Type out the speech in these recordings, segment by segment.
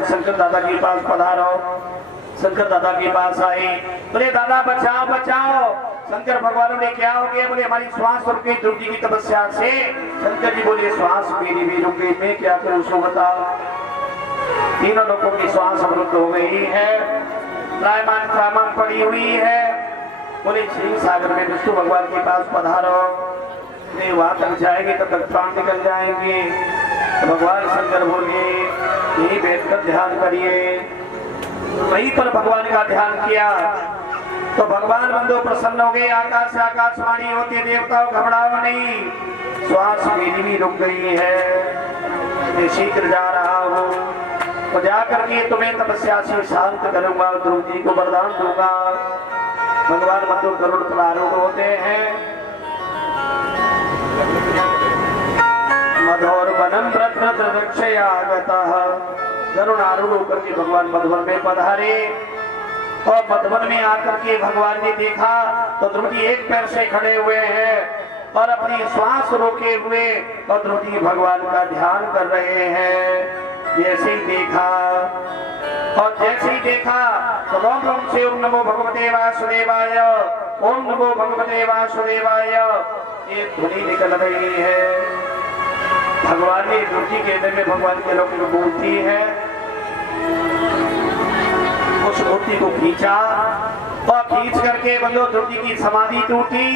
जान शंकर दादा के पास पधारो। शंकर दादा के पास आए, बोले दादा बचाओ बचाओ। शंकर भगवान ने क्या हो गया? बोले हमारी श्वास रुक गई ध्रुव जी की तपस्या से। शंकर जी बोले श्वास मेरी भी रुक गई, मैं क्या करूं सो बताओ। तीनों लोगों की श्वास अवरुद्ध हो गई है, त्रायमान त्रायमान पड़ी हुई है। बोले क्षीर सागर में विष्णु भगवान के पास पधारो। नहीं वहां तक जाएंगे तब तक प्राण निकल जाएंगे। तो भगवान शंकर बोले यही बैठकर ध्यान करिए। वहीं पर भगवान का ध्यान किया तो भगवान बंधु प्रसन्न हो गए। आकाश से आकाशवाणी होती है, देवताओं घबराओ नहीं, श्वास मेरी भी रुक गई है, मैं शीघ्र जा रहा हूँ। तो जाकर के तुम्हें तपस्या से शांत करूंगा, ध्रुव जी को वरदान दूंगा। भगवान बंधु गरुड़ पर आरूढ़ होते हैं। मधुर वनम रक्षयागतः, गरुड़ आरूढ़ होकर के भगवान मधुवन में पधारे। और मधुवन में आकर के भगवान ने देखा तो ध्रुव जी एक पैर से खड़े हुए हैं और अपनी श्वास रोके हुए और ध्रुव जी भगवान का ध्यान कर रहे हैं। जैसे ही देखा और जैसे ही देखा तो रोम रोम से ओम नमो भगवते वासुदेवाय, ओम नमो भगवते वासुदेवाय एक ध्वनि निकल रही है। भगवान ने ध्रुव जी के हृदय में भगवान के लोग मूर्ति है, उस मूर्ति को खींचा और खींच करके बंधु ध्रुव जी की समाधि टूटी।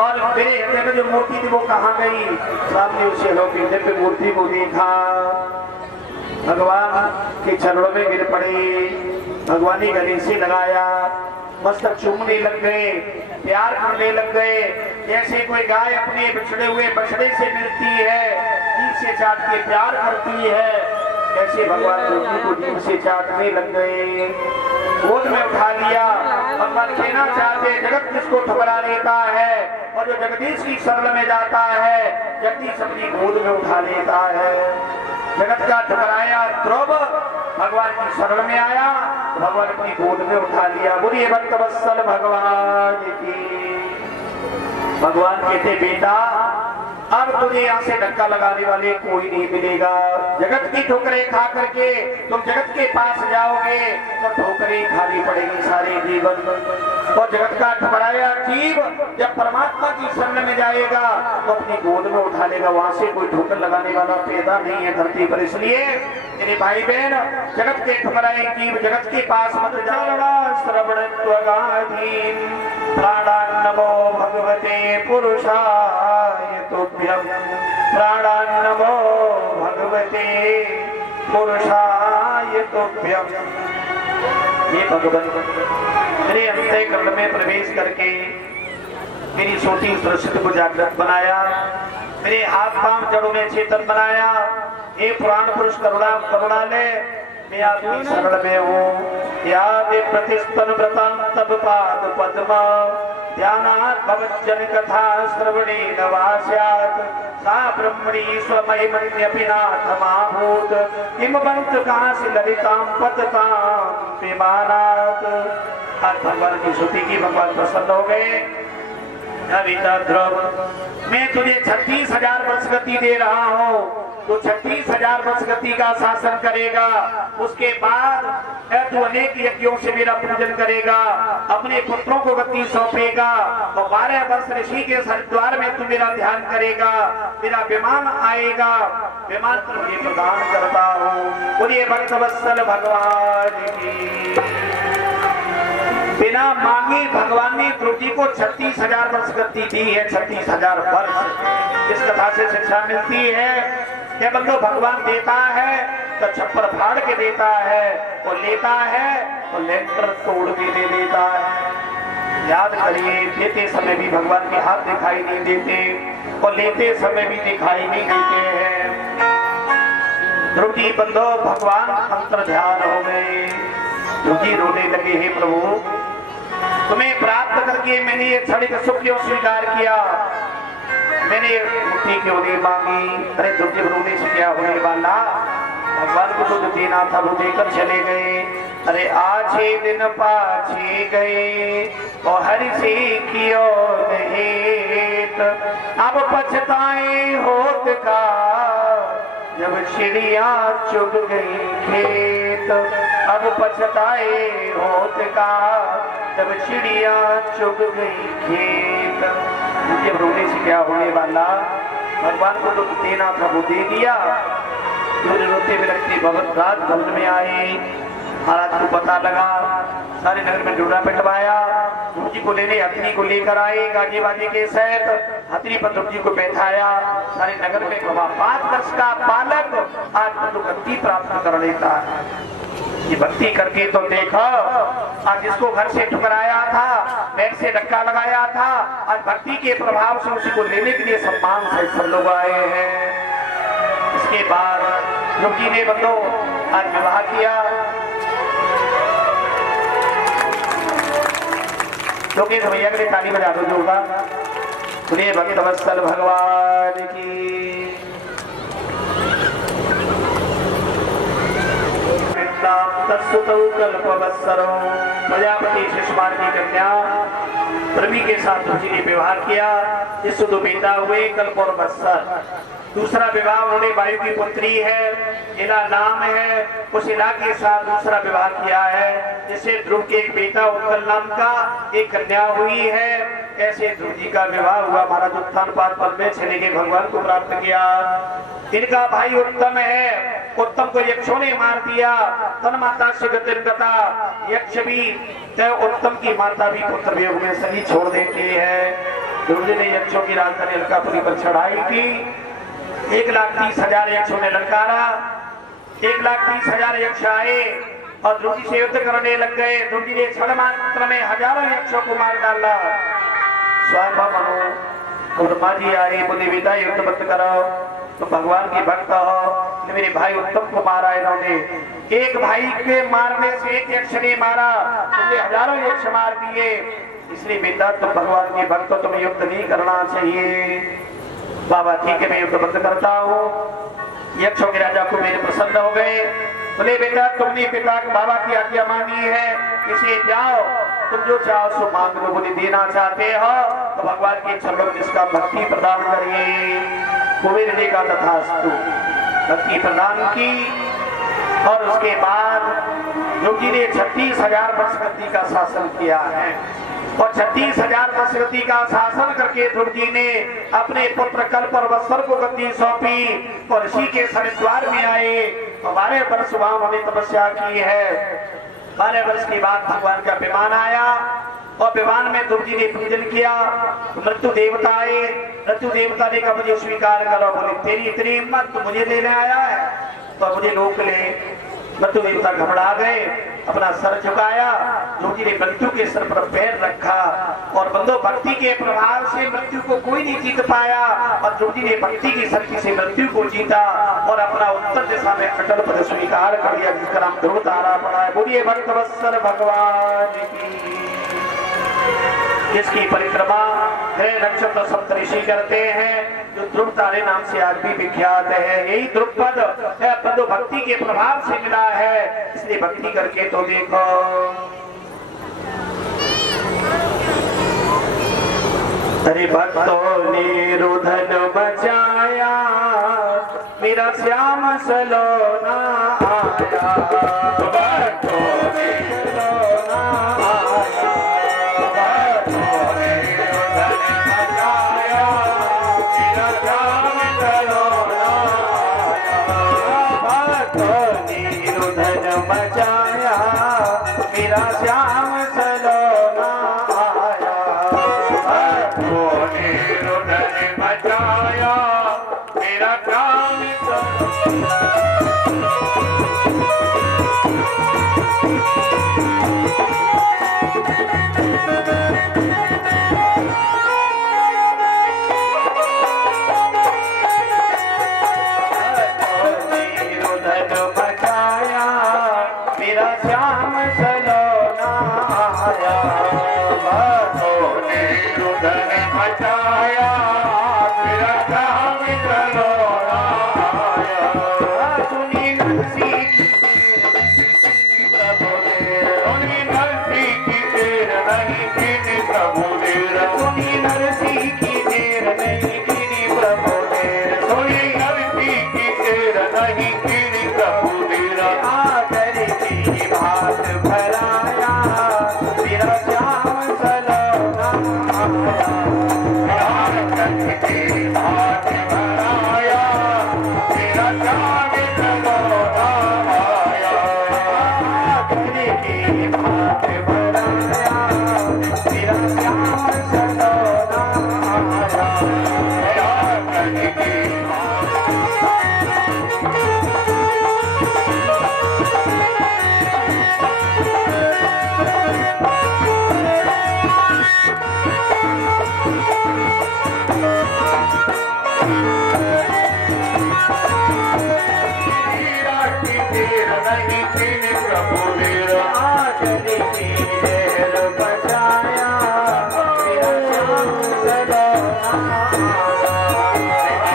और मेरे हृदय में जो मूर्ति थी वो कहाँ गई? सामने उसे लोग दिव्य मूर्ति को देखा, भगवान के चरणों में गिर पड़े, भगवान ने गले से लगाया, मस्तक चूमने लग गए, प्यार करने लग गए। जैसे कोई गाय अपने बिछड़े हुए बछड़े से मिलती है, जीभ से चाट के प्यार करती है, ऐसे भगवान ध्रुव को जीभ से चाटने लग गए। गोद में उठा लिया और मन कहना चाहते जगत किसको ठुकरा देता है, और जो जगदीश की शरण में जाता है जगदीश अपनी गोद में उठा लेता है। जगत का ठुकराया ध्रुव भगवान की शरण में आया तो भगवान अपनी गोद में उठा लिया। बोलिए भक्तवत्सल भगवान की। भगवान कहते बेटा अब तुझे यहाँ से धक्का लगाने वाले कोई नहीं मिलेगा। जगत की ठोकरें खा करके तुम जगत के पास जाओगे तो ठोकरें खानी पड़ेगी सारे जीवन। और जगत का ठुकराया जीव जब परमात्मा की शरण में जाएगा तो अपनी गोद में उठा लेगा, वहां से कोई ठोकर लगाने वाला पैदा नहीं है धरती पर। इसलिए मेरे भाई बहन जगत के ठुकराए जीव जगत के पास मत जाना। श्रवण प्राणान नमो भगवते पुरुषाय तुभ्यं, प्राणान नमो भगवते पुरुषाय तुभ्यं। ये भगवान मेरे अंतःकरण में प्रवेश करके मेरी छोटी सृष्टि को जागृत बनाया, मेरे हाथ पांव जड़ों में चेतन बनाया। ये पुराण पुरुष करुणालय मैं आपकी शरण में हूँ। याद प्रतिस्तन व्रतां तब पाद पद्मा, ध्यानात् भवज्जन कथा श्रवणे नवास्यात्, सा ब्रह्मणी स्वमहिमन्यपि नाथमाभूत, किम बंत कांसी ललितां पततां विमानात्। भगवान की स्तुति की भगवान प्रसन्न हो गए। ध्रुव मैं तुझे 36,000 वर्ष गति दे रहा हूँ, तो 36,000 वर्ष गति का शासन करेगा। उसके बाद तू अनेक यज्ञों से मेरा पूजन करेगा, अपने पुत्रों को गति सौंपेगा और 12 वर्ष ऋषि के हरिद्वार में तू मेरा ध्यान करेगा। मेरा विमान आएगा, विमान तुझे प्रदान करता हूँ। बोलिए भक्तवत्सल भगवान की। बिना मांगे भगवान ने ध्रुव जी को 36,000 वर्ष गति दी है। 36,000 वर्ष इस कथा से शिक्षा मिलती है कि बंदो भगवान देता है तो छप्पर फाड़ के देता है, वो लेता है तो लेंटर तोड़ के दे देता है। याद करिए देते समय भी भगवान के हाथ दिखाई नहीं देते और लेते समय भी दिखाई नहीं देते हैं। ध्रुव जी बंदो भगवान अंतर ध्यान हो गए। ध्रुव जी रोने लगे, हे प्रभु तुम्हें प्राप्त करके मैंने ये क्षणिक सुख क्यों स्वीकार किया, मैंने मुट्ठी क्यों नहीं मांगी। अरे ध्रुव जी रोने से क्या होने वाला, भगवान को तो देना था वो देकर चले गए। अरे आछे दिन पाछे गए और हरि से कियो नहीं, अब पछताए होत का जब चिड़िया चुग गई खेत, अब पछताए होत का, जब चिड़िया चुग गई खेत। जब रोने से क्या होने वाला, भगवान को दुख देना था वो दे दिया। रोते बिलखते भगत रात भवन में आए। महाराज को पता लगा, सारे नगर में ढूंढा पिटवाया, ध्रुव जी को लेने हथनी को लेकर आए गाजे बाजे के सहित। हथनी पर ध्रुव जी को बैठाया, सारे नगर में घुमा। 5 वर्ष का बालक आज मधुगति प्राप्त कर लेता है। ये भक्ति करके तो देखो, आज जिसको घर से ठुकराया था, पैर से धक्का लगाया था, आज भक्ति के प्रभाव से उसी को लेने के लिए सम्मान से सब लोग आए हैं। इसके बाद ध्रुव जी ने बंदो आज विवाह किया। लोकेश भैया के लिए ताली बजा दो जोरदार। सुनिए भक्त वत्सल भगवान की। प्रजापति शिशुपाल की कन्या प्रवी के साथ ध्रुव जी ने विवाह किया, जिससे 2 बेटा हुए, कल्प और वत्सल। दूसरा विवाह उन्होंने वायु की पुत्री है, इला नाम है, उस इला के साथ दूसरा विवाह किया है, जिससे ध्रुव के एक बेटा उत्कल नाम का, एक कन्या हुई है। ऐसे ध्रुव जी का विवाह हुआ। महाराज उत्थान पाद पल में चले गए, भगवान को प्राप्त किया। इनका भाई उत्तम है, उत्तम को यक्षों ने मार दिया। तन माता से गतिर्गता, यक्ष भी तय उत्तम की माता भी पुत्र वियोग में शरीर छोड़ देती है। ध्रुव जी ने यक्षों की राजधानी अलकापुरी पर चढ़ाई की। 1,30,000 यक्षों ने ललकारा। 1,30,000 यक्ष आए और ध्रुव जी से युद्ध करने लग गए। ध्रुव जी ने क्षण मात्र में हजारों यक्षों को मार डाला। स्वयं ब्रह्मा जी आए, बोले बेटा युद्ध मत करो, तो भगवान की भक्त हो। मेरे भाई उत्तम को मारा इन्होंने। एक भाई के मारने से एक यक्ष ने मारा, तुमने हजारों यक्ष मार दिए। इसलिए बेटा तुम भगवान के भक्त हो, तुम्हें युद्ध नहीं करना चाहिए। बाबा ठीक है, मैं युद्ध बंद करता हूँ। यक्षों के राजा को मेरे प्रसन्न हो गए। बोले बेटा तुमने पिता बाबा की आज्ञा मानी है, इसलिए जाओ, तुम जो चाहो सो मांग लो। बोले देना चाहते हो तो भगवान के चरणों में इसका भक्ति प्रदान करिए। कुबेर जी का तथास्तु भक्ति प्रदान की। और उसके बाद ध्रुव जी ने 36,000 वर्ष गद्दी का शासन किया है। और 36,000 वर्ष गद्दी का शासन करके ध्रुव जी ने अपने पुत्र कल्प और वत्सल को गद्दी सौंपी और ऋषि के हरिद्वार में आए। 12 वर्ष वहां उन्होंने तपस्या की है। 12 वर्ष के बाद भगवान का विमान आया और विमान में ध्रुव जी ने पूजन किया। मृत्यु देवता आए। मृत्यु देवता ने कहा मुझे स्वीकार करो। बोले तेरी इतनी हिम्मत, तो मुझे लेने आया है तो मुझे रोक ले। मृत्यु देवता घबरा गए, अपना सर झुकाया। ध्रुव जी ने मृत्यु के सर पर पैर रखा और बंदो भक्ति के प्रभाव से मृत्यु को कोई नहीं जीत पाया। और ध्रुव जी ने भक्ति की शक्ति से मृत्यु को जीता और अपना उत्तर दिशा में अटल पद स्वीकार कर लिया, जिसका नाम ध्रुव तारा पड़ा है। बोलिए भक्त वत्सल भगवान की। जिसकी परिक्रमा ग्रह नक्षत्र सप्तऋषि करते हैं, जो ध्रुव तारे नाम से आज भी विख्यात है। यही ध्रुव पद बंधु भक्ति के प्रभाव से मिला है, इसलिए भक्ति करके तो देखो। अरे भक्तों ने रुधन बचाया, मेरा श्याम सलोना आया। भक्तों ने सलोना आया, भक्तों ने रुधन बचाया, मेरा श्याम सलोना आया। भक्तों ने रुधन बचाया, मेरा श्याम सलोना आया। भक्तों ने रुधन बचाया, मेरा श्याम सलोना। मेरा श्याम सलोना नहीं किनी प्रभु वीर आखिरी की लहर बचाया मेरा श्याम सदा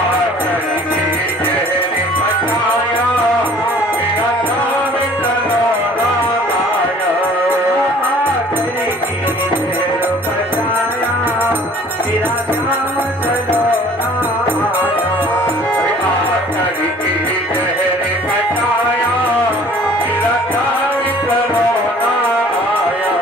आखिरी की जहर बचाया मेरा श्याम सदा आया आखिरी की लहर बचाया मेरा श्याम सदा आखिरी की जहर बचाया मेरा श्याम सदा आया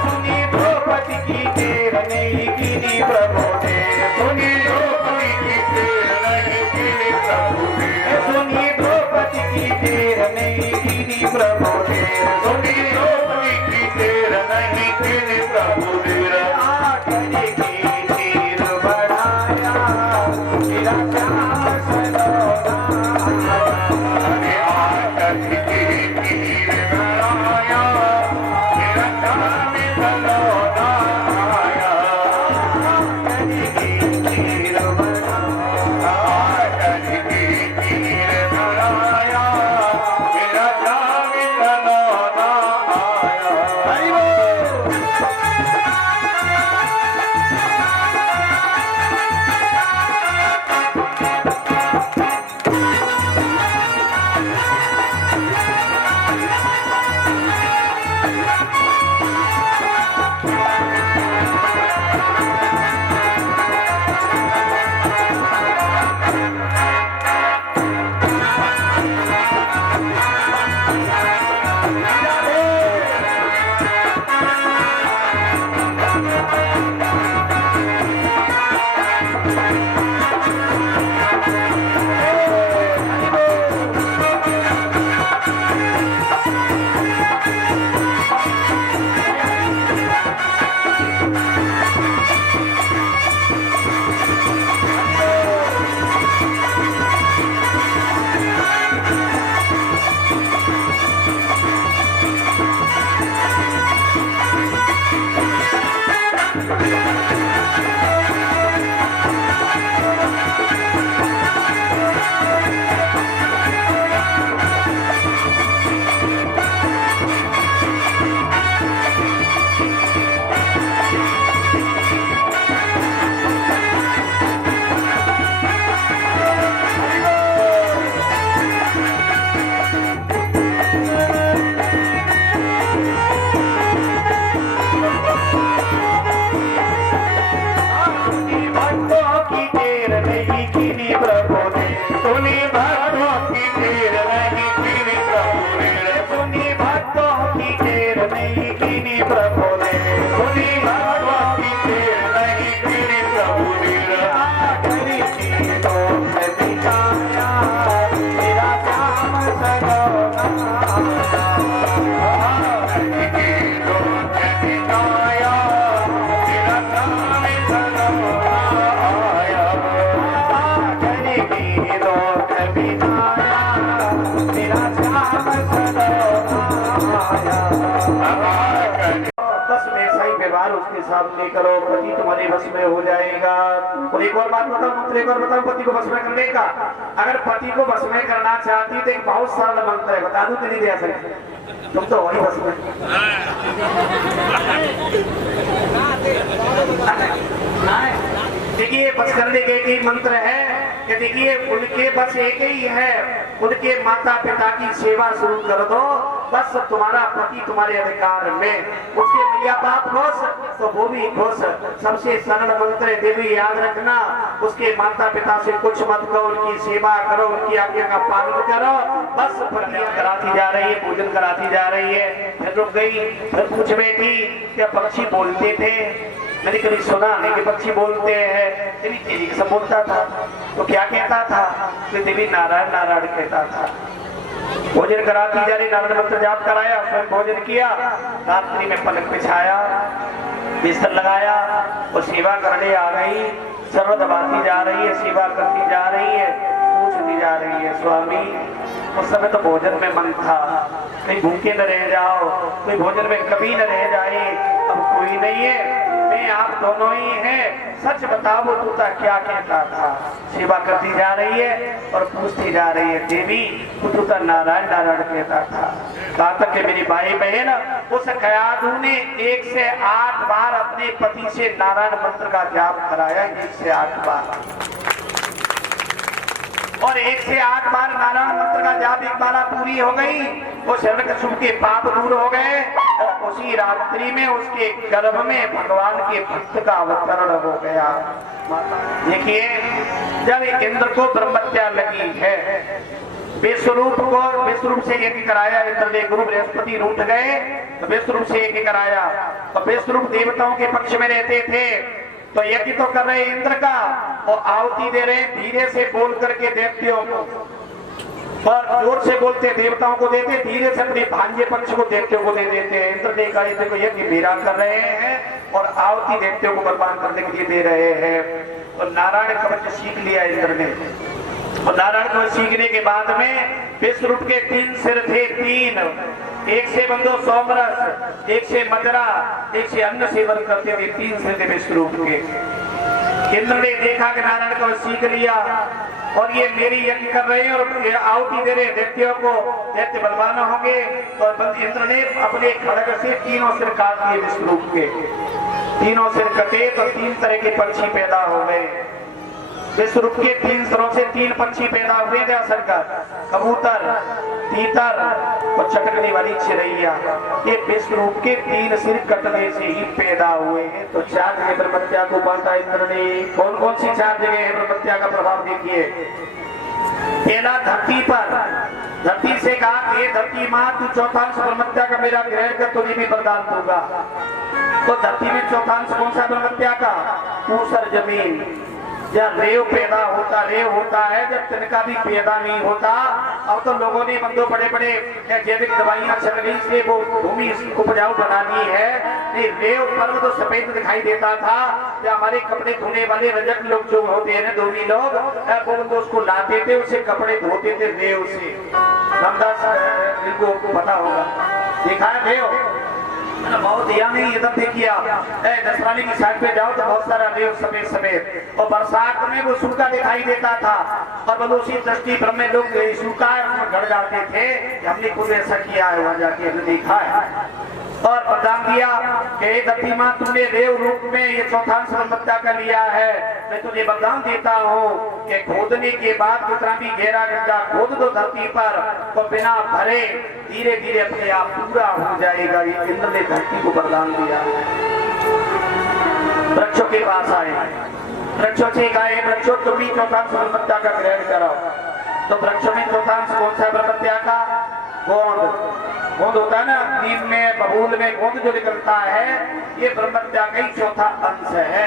सुनी द्रौपदी की देर नहीं कीनी प्रभु ने सुनी द्रौपदी की देर नहीं कीनी प्रभु ने सुनी द्रौपदी की देर नहीं कीनी प्रभु ने सुनी द्रौपदी की देर नहीं कीनी प्रभु ने आखिरी की तीर बढ़ाया मेरा श्याम सदा अरे आखिरी की तीर बढ़ाया मेरा श्याम सदा आया आखिरी की तीर बढ़ाया आखिरी की तीर बढ़ाया मेरा श्याम सदा आया हरि बोल व्यवहार उसके सामने करो, पति तुम्हारे वश में हो जाएगा। और एक और बात बताओ, मंत्र एक और बताओ पति को वश में करने का। अगर पति को वश में करना चाहती तो एक बहुत सरल मंत्र है, बता दूं कि नहीं दे सकते, तुम तो वही वश में। देखिए बस करने के एक मंत्र है, कि देखिए उनके बस एक ही है, उनके माता पिता की सेवा शुरू कर दो, बस तुम्हारा पति तुम्हारे अधिकार में, उसके मैया बाप खुश तो वो भी खुश। सबसे सरल मंत्र देवी याद रखना, उसके माता पिता से कुछ मत करो, उनकी सेवा करो, उनकी आज्ञा का पालन करो, बस प्रतिज्ञा कराती जा रही है, पूजन कराती जा रही है। फिर रुक गई, फिर पूछ बैठी क्या पक्षी बोलते थे, मैंने कभी सुना नहीं कि पक्षी बोलते हैं। देवी तेरी सब बोलता था तो क्या कहता था, तो देवी नारायण नारायण कहता था। भोजन कराती जा रही, नारायण मंत्र जाप कराया, स्वयं भोजन किया, रात्रि में पलक बिछाया, बिस्तर लगाया, वो सेवा करने आ रही, सर्व दबाती जा रही है, सेवा करती जा रही है, पूछती जा रही है स्वामी उस समय तो भोजन में मन था, कहीं भूखे न रह जाओ, कोई भोजन में कभी न रह जाए, अब कोई नहीं है, मैं आप दोनों ही हैं, सच बताओ वो तूता क्या कहता था। सेवा करती जा रही है और पूछती जा रही है, देवी वो तूता नारायण नारायण कहता था। कहा तक कि मेरी भाई बहन उस कयाधु ने 1 से 8 बार अपने पति से नारायण मंत्र का जाप कराया, 1 से 8 बार, और 1 से 8 बार नारायण मंत्र का जाप एक बार पूरी हो गई, वो हिरण्यकश्यप के पाप दूर हो गए, और उसी रात्रि में उसके गर्भ में भगवान के भक्त का अवतरण हो गया। देखिए जब इंद्र को ब्रह्महत्या लगी है, विश्वरूप से यज्ञ कराया, इंद्र ने गुरु बृहस्पति रूठ गए तो विश्वरूप से यज्ञ कराया, और विश्वरूप देवताओं के पक्ष में रहते थे, तो यज्ञ तो कर रहे इंद्र का और आहुति दे रहे धीरे से बोल करके देवतियों को, और जोर से बोलते देवताओं को देते, धीरे से अपने भांजे पक्ष को देवतियों को दे देते हैं। इंद्र ने कहा देखो यज्ञ मेरा कर रहे हैं और आहुति देवतियों को बर्बाद करने के लिए दे रहे हैं। और नारायण कवच सीख लिया इंद्र ने, और नारायण कवच सीखने के बाद में विश्वरूप के 3 सिर थे, 3, एक से बंदो सोमरस, एक से मदरा, एक से अन्न सेवन करते थे, 3 सिर थे विश्वरूप के। इंद्र ने देखा कि नारायण को सीख लिया और ये मेरी यज्ञ कर रहे हैं और आहुति दे रहे देवतियों को, दैत्य बलवान होंगे, तो इंद्र ने अपने खड़ग से 3 सिर काट दिए विश्वरूप के, 3 सिर कटे तो 3 तरह के पंछी पैदा हो गए। विश्वरूप के 3 सिरों से 3 पंछी पैदा हुए थे, सरकार कबूतर, तीतर और चटकने वाली चिड़ैया, ये विश्वरूप के 3 सिर कटने से ही पैदा हुए हैं। तो 4 जगह ब्रह्महत्या को बांटा इंद्र ने, कौन कौन सी 4 जगह है ब्रह्महत्या का प्रभाव देखिए। पहला धरती पर, धरती से कहा कि धरती माँ तू चौथांश ब्रह्महत्या का मेरा ग्रहण कर, तुझे भी वरदान दूंगा। तो धरती में चौथांश कौन सा ब्रह्महत्या का, ऊसर जमीन, जब रेव पैदा होता, रेव होता है जब तिनका भी पैदा नहीं होता। अब तो लोगों ने बंदो बड़े बड़े जैविक दवाइयां चलने से वो भूमि उपजाऊ बना दी है, नहीं रेव पर्व तो सफेद दिखाई देता था। या हमारे कपड़े धोने वाले रजक लोग जो होते हैं धोबी लोग, वो बंदो उसको लाते थे, उसे कपड़े धोते थे रेव से। रामदास इनको पता होगा, देखा है रेव बहुत यहाँ नहीं, इधर देखिए दसरानी की साइड पे जाओ तो बहुत सारा रेव सफेद सफेद, और बरसात में वो सूखा दिखाई देता था, और बल उसी दृष्टि ब्रह्म में लोग सूखा है उसमें गड़ जाते थे। हमने खुद ऐसा किया है, वहां जाके हमने देखा है और वरदान दिया कि धरती माँ तुमने रेव रूप में ये चौथांश ब्रह्महत्या का लिया है, मैं तुझे वरदान देता हूँ कि खोदने के बाद कितना भी गहरा गड्ढा खोद दो धरती पर तो बिना भरे धीरे धीरे अपने आप पूरा हो जाएगा। ये इंद्र ने धरती को वरदान दिया। वृक्षों के पास आए, वृक्षों से कहा वृक्षों तुम भी चौथांश ब्रह्महत्या का ग्रहण करो। तो वृक्षों में चौथांश कौन सा ब्रह्महत्या का, गोंद, गोंद होता है ना नीम में, बबूल में गोंद जो निकलता है, ये ब्रह्महत्या का ही चौथा अंश है।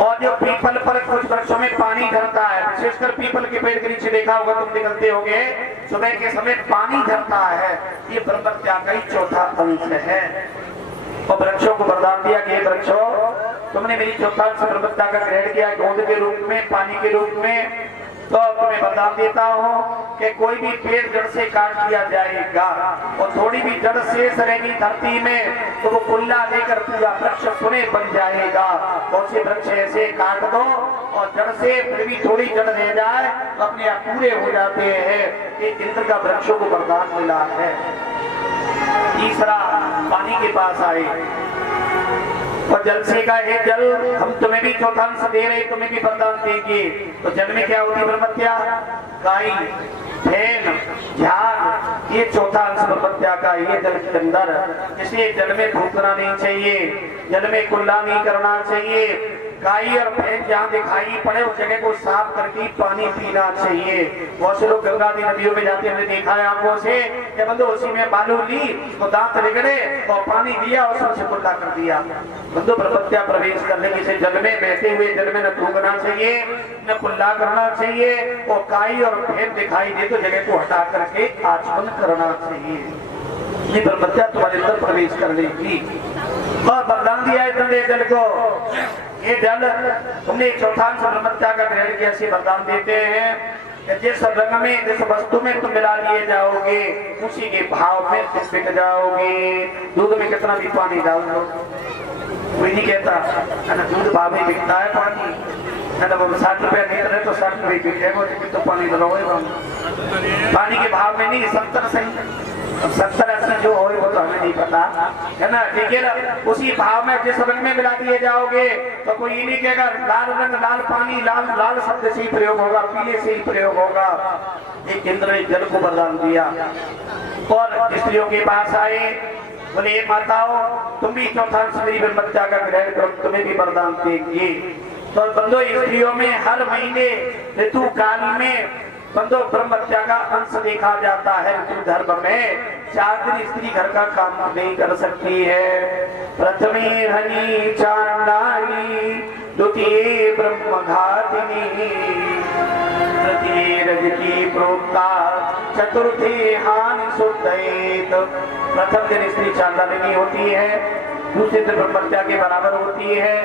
और जो पीपल पर कुछ वृक्षों में पानी झरता है, विशेषकर पीपल के पेड़ के नीचे देखा होगा तुम, निकलते होगे सुबह के समय पानी झरता है, ये ब्रह्महत्या का ही चौथा अंश है। और वृक्षों को वरदान दिया कि वृक्षों तुमने मेरी चौथांश ब्रह्महत्या का ग्रहण किया गोंद के रूप में, पानी के रूप में, तो तुम्हें वरदान देता हूँ कि कोई भी पेड़ जड़ से काट दिया जाएगा और थोड़ी भी जड़ शेष रहेगी धरती में तो वो कुल्ला लेकर पूरा वृक्ष पुणे बन जाएगा। और से वृक्ष ऐसे काट दो और जड़ से फिर भी थोड़ी जड़ रह जाए तो अपने आप पूरे हो जाते हैं। ये इंद्र का वृक्षों को वरदान मिला है। तीसरा पानी के पास आए और जल से का है जल, हम तुम्हें भी चौथांश दे रहे, तुम्हें भी वरदान देंगे। तो जल में क्या होती है ब्रह्मत्या? काई, फैन, झाग, ये चौथा अंश ब्रह्मत्या का ये जल के अंदर। इसलिए जल में थूकना नहीं चाहिए, जल में कुल्ला नहीं करना चाहिए। काई और फैन जहाँ दिखाई पड़े उस जगह को साफ करके पानी पीना चाहिए। बहुत से लोग गंगा नदी नदियों में जाते हमने देखा है आंखों से, जब बंदो उसी में बालू ली तो दांत रगड़े और पानी दिया और सबसे कुल्ला कर दिया। बंदो ब्रह्मत्या प्रवेश करने की से जल में बहते हुए जल में न थूकना चाहिए, न कुल्ला करना चाहिए। और काई और फैन दिखाई दे तो जगह को हटा करके आचमन करना चाहिए। ये ब्रह्मत्या तुम्हारे अंदर प्रवेश करने की और वरदान दिया है जल को। ये जल तुमने चौथांश ब्रह्मत्या का ग्रहण किया, ऐसे वरदान देते हैं। जिस रंग में जिस वस्तु में तुम मिला लिए जाओगे उसी के भाव में तुम बिक जाओगे। दूध में कितना भी पानी डाल दो, कोई नहीं कहता है ना, दूध भाव में बिकता है पानी है ना। वो 60 रुपया नहीं करे तो 60 रुपये बिकेगा, तो पानी लगाओ पानी के भाव में नहीं, 70 सही 70-80 जो हो वो तो हमें नहीं पता है ना, ठीक है ना। उसी भाव में जिस रंग में मिला दिए जाओगे तो कोई ये नहीं कहेगा लाल रंग लाल पानी लाल लाल शब्द से ही प्रयोग होगा, पीले से ही प्रयोग होगा। एक इंद्र ने जल को वरदान दिया और स्त्रियों के पास आए, बोले माताओं तुम भी चौथांश मेरी ब्रह्मत्या का ग्रहण करो, तुम्हें भी वरदान देंगे। तो बंदो स्त्रियों में हर महीने ऋतु काल में बंदो ब्रह्मत्या का अंश देखा जाता है। ऋतु धर्म में 4 दिन स्त्री घर का काम नहीं कर सकती है। प्रथमी हनी चांडाली, द्वितीय ब्रह्मघातिनी, तृतीय रजती प्रोक्ता, चतुर्थी हानि सुदयेत। प्रथम दिन स्त्री चांडालिनी होती है, दूसरे दिन ब्रह्मत्या के बराबर होती है,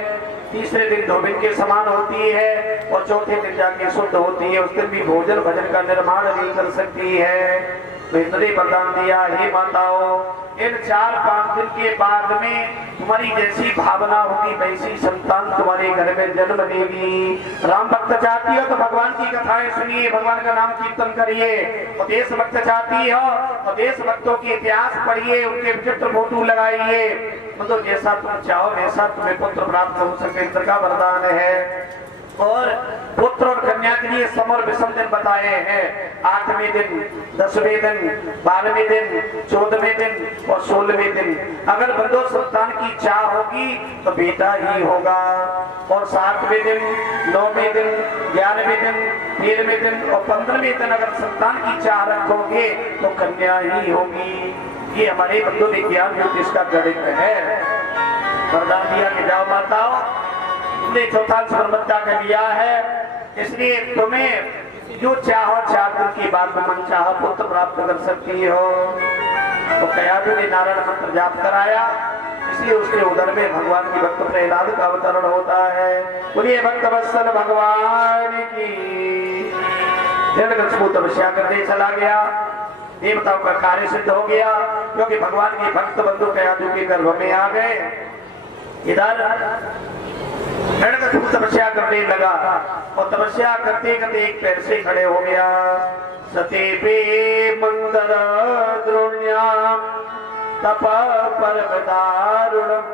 तीसरे दिन धोबिन के समान होती है और चौथे दिन जाके शुद्ध होती है। उस दिन भी भोजन भजन का निर्माण नहीं कर सकती है। तो इतने वरदान दिया, हे माताओं इन 4-5 दिन के बाद में तुम्हारी जैसी भावना होगी वैसी संतान तुम्हारे घर में जन्म लेगी। राम भक्त चाहती हो तो भगवान की कथाएं सुनिए, भगवान का नाम कीर्तन करिए। और देश भक्त चाहती हो तो देश भक्तों के इतिहास पढ़िए, उनके चित्र फोटो लगाइए। मतलब जैसा तुम चाहो वैसा तुम्हें पुत्र प्राप्त हो सके, इंद्र का वरदान है। और पुत्र और कन्या के लिए सम और विषम दिन बताए हैं। 8वें दिन, 10वें दिन, 12वें दिन, 14वें दिन और 16वें दिन। अगर बंदो संतान की चाह होगी तो बेटा ही होगा। और 7वें दिन, 9वें दिन, 11वें दिन, 13वें दिन और 15वें दिन अगर संतान की चाह रखोगे तो कन्या ही होगी। ये हमारे बंधु विज्ञान ज्योतिष का गणित है। वरदान दिया कि जाओ माताओं तुमने चौथांश ब्रह्मत्या का लिया है, इसलिए तुम्हें जो चाहो 4 दिन के बाद में मन चाहो पुत्र प्राप्त कर सकती हो। तो कयाधु ने नारायण मंत्र जाप कराया, इसलिए उसके उदर में भगवान की भक्त प्रहलाद का अवतरण होता है। बोलिए भक्त वत्सल भगवान की। हिरण्यकशिपु तपस्या करने चला गया, देवताओं का कार्य सिद्ध हो गया क्योंकि भगवान के भक्त बंधु कयाधु के गर्भ में आ गए। इधर हिरण्यकशिपु तपस्या करने लगा और तपस्या करते करते एक पैर से खड़े हो गया। सते पे मंदर द्रोण्याम तप पर्वतारुणम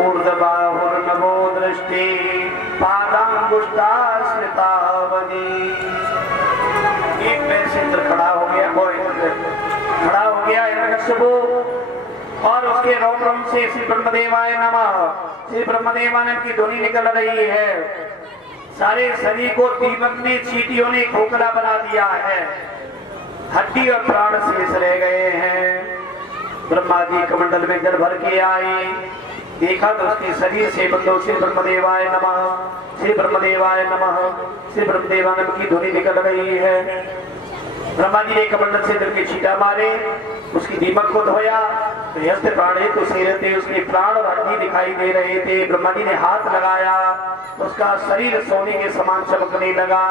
ऊर्ध्वबाहुर्नभो दृष्टि पादांगुष्ठाश्रितावनी। एक पैर से इंद्र खड़ा हो गया, खड़ा हो गया हिरण्यकशिपु और उसके रोम से श्री ब्रह्मदेवाय नमः, श्री ब्रह्मदेवानंद की ध्वनि निकल रही है। सारे शरीर को दीमक ने चींटियों ने खोखला बना दिया है, हड्डी और प्राण शेष रह गए हैं। ब्रह्मा जी कमंडल में जल भर के आए, देखा तो उसके शरीर से बंदो श्री ब्रह्मदेवाय नमः, श्री ब्रह्मदेवाय नमः, श्री ब्रह्मदेवानंद की ध्वनि निकल रही है। ब्रह्मा जी ने कमंडल से जल के छींटा मारे, उसकी दीमक को धोया तो हस्त प्राण तो सिर थे, उसके प्राण और हड्डी दिखाई दे रहे थे। ब्रह्मा जी ने हाथ लगाया, उसका शरीर सोने के समान चमकने लगा।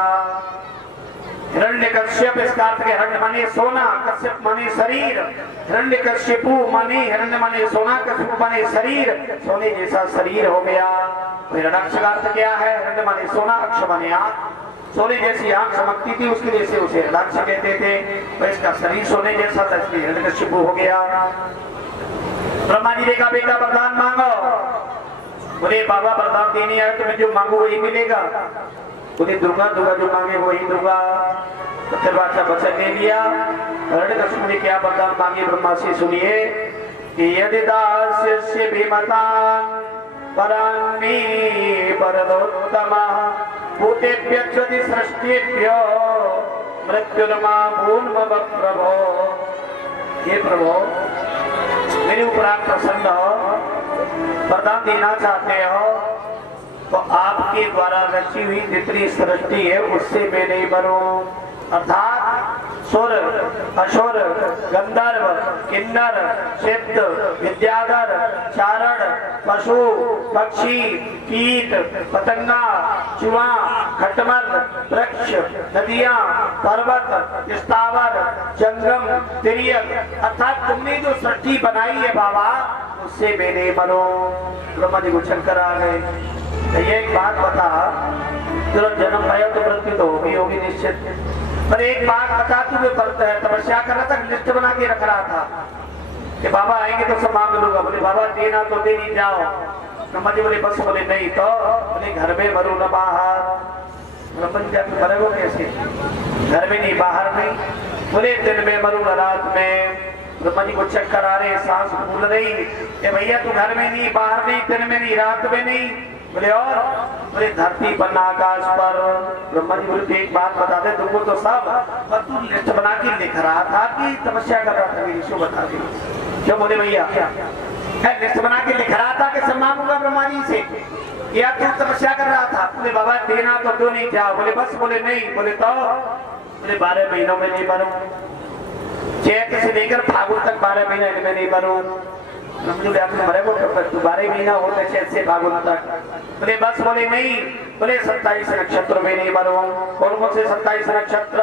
हिरण्यकश्यप इसका अर्थ है हिरण्य माने सोना, कश्यप माने शरीर, हिरण्यकशिपु माने हिरण्य माने सोना, कश्यप माने शरीर, सोने जैसा शरीर हो गया। हिरण्यक्ष का अर्थ क्या है? हिरण्य माने सोना, अक्ष माने आंख, सोने जैसी आंख चमकती थी उसके लिए से उसे हिरण्यक्ष कहते थे। तो इसका शरीर सोने जैसा था इसलिए हिरण्यकशिपु हो गया। ब्रह्मा जी ने कहा बेटा वरदान मांगो। बोले बाबा वरदान देने आए तो मैं जो मांगू वही मिलेगा। बोले दूंगा दूंगा जो मांगे वही दूंगा। तो फिर बादशाह वचन ले लिया। हिरण्यकश्यप ने क्या वरदान मांगे ब्रह्मा से सुनिए कि यदि दास्यस्य भीमतां परान्मी परदोत्तमः भूतेभ्यः सृष्टिभ्यो मृत्युर्मा भून्मव प्रभो। हे प्रभु मेरे ऊपर आप प्रसन्न हो, वरदान देना चाहते हो तो आपके द्वारा रची हुई जितनी सृष्टि है उससे मैं नहीं मरूं। अर्थात सुर असुर गंधर्व किन्नर सिद्ध विद्याधर चारण पशु पक्षी कीट पतंगा चूहा खटमल वृक्ष नदियां पर्वत स्थावर जंगम तिर्यक अर्थात तुमने जो सृष्टि बनाई है बाबा उससे मैं नहीं मरूं। ब्रह्मा जी को चक्कर आ गए। ये एक बात बता, चलो जन्म पाया तो मृत्यु तो होगी निश्चित, पर एक बात बता तू तपस्या कर रहा था लिस्ट बना के रख रहा था कि बाबा आएंगे तो सब मांग लूंगा। बोले बाबा देना तो दे नहीं जाओ। ब्रह्मा जी बोले बस। बोले नहीं तो बोले घर में मरू न बाहर। ब्रह्मा जी जाके मरे वो कैसे? घर में नहीं बाहर नहीं। बोले दिन में मरू न रात में। ब्रह्मा जी को चक्कर आ रहे, सांस फूल रही। भैया तू घर में नहीं बाहर नहीं दिन में नहीं रात में नहीं। बोले और? बोले धरती पर आकाश पर। ब्रह्मा जी बोले एक बात बता दे तुमको तो सब, पर तू लिस्ट बना के लिख रहा था कि तपस्या कर रहा था मेरी? क्यों बता दे क्यों? बोले भैया लिस्ट बना के लिख रहा था कि सब मांगूंगा ब्रह्मा जी से, या तू तपस्या कर रहा था? बोले बाबा देना तो क्यों नहीं जाओ। बोले बस। बोले नहीं। बोले तो? बोले 12 महीनों में नहीं मरूं, चैत से लेकर फागुन तक 12 महीने में नहीं मरूं। मरे वो 12 महीना होते चैत से फागुन तक। बोले बस। बोले नहीं। बोले 27 नक्षत्र में नहीं मरूं। कौन से 27 नक्षत्र?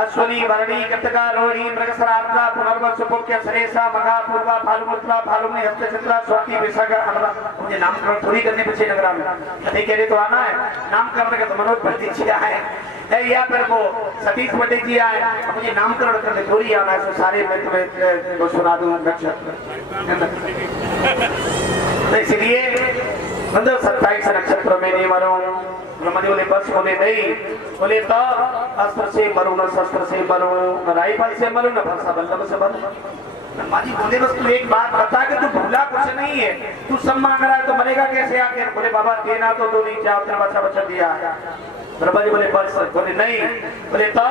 अश्वनी भरणी कृतिका रोहिणी मृगशिरा पुनर्वसु पुष्य श्लेषा मघा पूर्वा फाल्गुन फाल्गुनी हस्त चित्रा स्वाति विशाखा अमरा। मुझे नामकरण थोड़ी करने पीछे नगरा में कहीं कह रहे तो आना है नामकरण का तो मनोज भट्टी जी आए या फिर वो सतीश भट्टी जी आए, मुझे नामकरण करने थोड़ी आना है। सारे मैं तुम्हें सुना दूं नक्षत्र। तो इसलिए 27 नक्षत्र में नहीं मरूं। ब्रह्मा जी बोले बस। बोले नहीं। बोले तो अस्त्र से मरूं न शस्त्र से मरूं न राइफल से मरूं न फरसा बल्लभ से मरूं। ब्रह्मा जी बोले बस तू एक बात बता कि तू भूला कुछ नहीं है, तू सब मांग रहा है तो मरेगा कैसे आखिर? बोले बाबा देना तो दो नहीं चाहो तेरा बच्चा बच्चा दिया। ब्रह्मा जी बोले बस। बोले नहीं। बोले तो?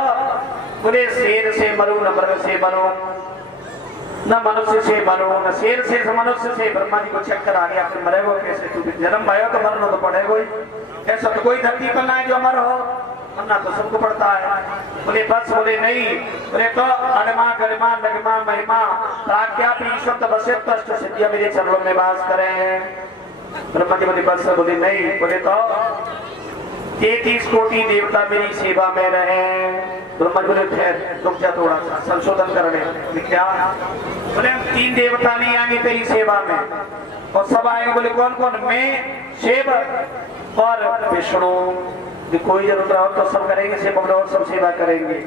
बोले शेर से मरूं न मृग से मरूं न मनुष्य से मरो न शेर से मनुष्य से। ब्रह्मा जी को चक्कर आ गया। फिर मरेगा कैसे? तू जन्म पाया तो मरना तो पड़ेगा ही। ऐसा तो कोई धरती पर ना है जो अमर हो, मरना तो सबको पड़ता है। बोले बस। बोले नहीं। बोले तो? अणिमा गरिमा नगमा महिमा प्राज्ञा ईश्वर बसे अष्ट सिद्धियां मेरे चरणों में वास करें। ब्रह्मा जी बोले बस। बोले नहीं। बोले तो? 33 कोटि देवता मेरी सेवा में रहे। ब्रह्मा जी बोले ठहर रुक जा थोड़ा सा संशोधन करने। क्या? बोले हम 3 देवता नहीं आएंगे तेरी सेवा में और सब आएंगे। बोले कौन कौन? मैं शिव और विष्णु। कोई जरूरत हो तो सब करेंगे, शिव और सब सेवा करेंगे।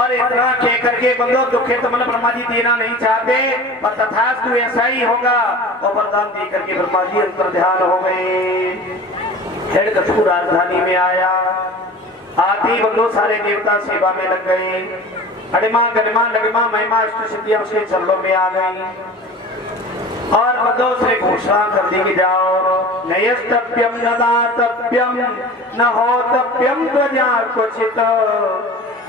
और इतना कह करके बंदो दुखे तो मन ब्रह्मा जी देना नहीं चाहते, पर तथास्तु ऐसा ही होगा। और वरदान दे करके ब्रह्मा जी अंतर ध्यान हो गए। हिरण्यकश्यप राजधानी में आया, आते बंदो सारे देवता सेवा में लग गए। अणिमा गरिमा नगमा महिमा अष्ट सिद्धियां उसके चरणों में आ गई। और बंदो से घोषणा कर दी कि जाओ नयस्तव्यम न दातव्यम न होतव्यम प्रजा क्वचित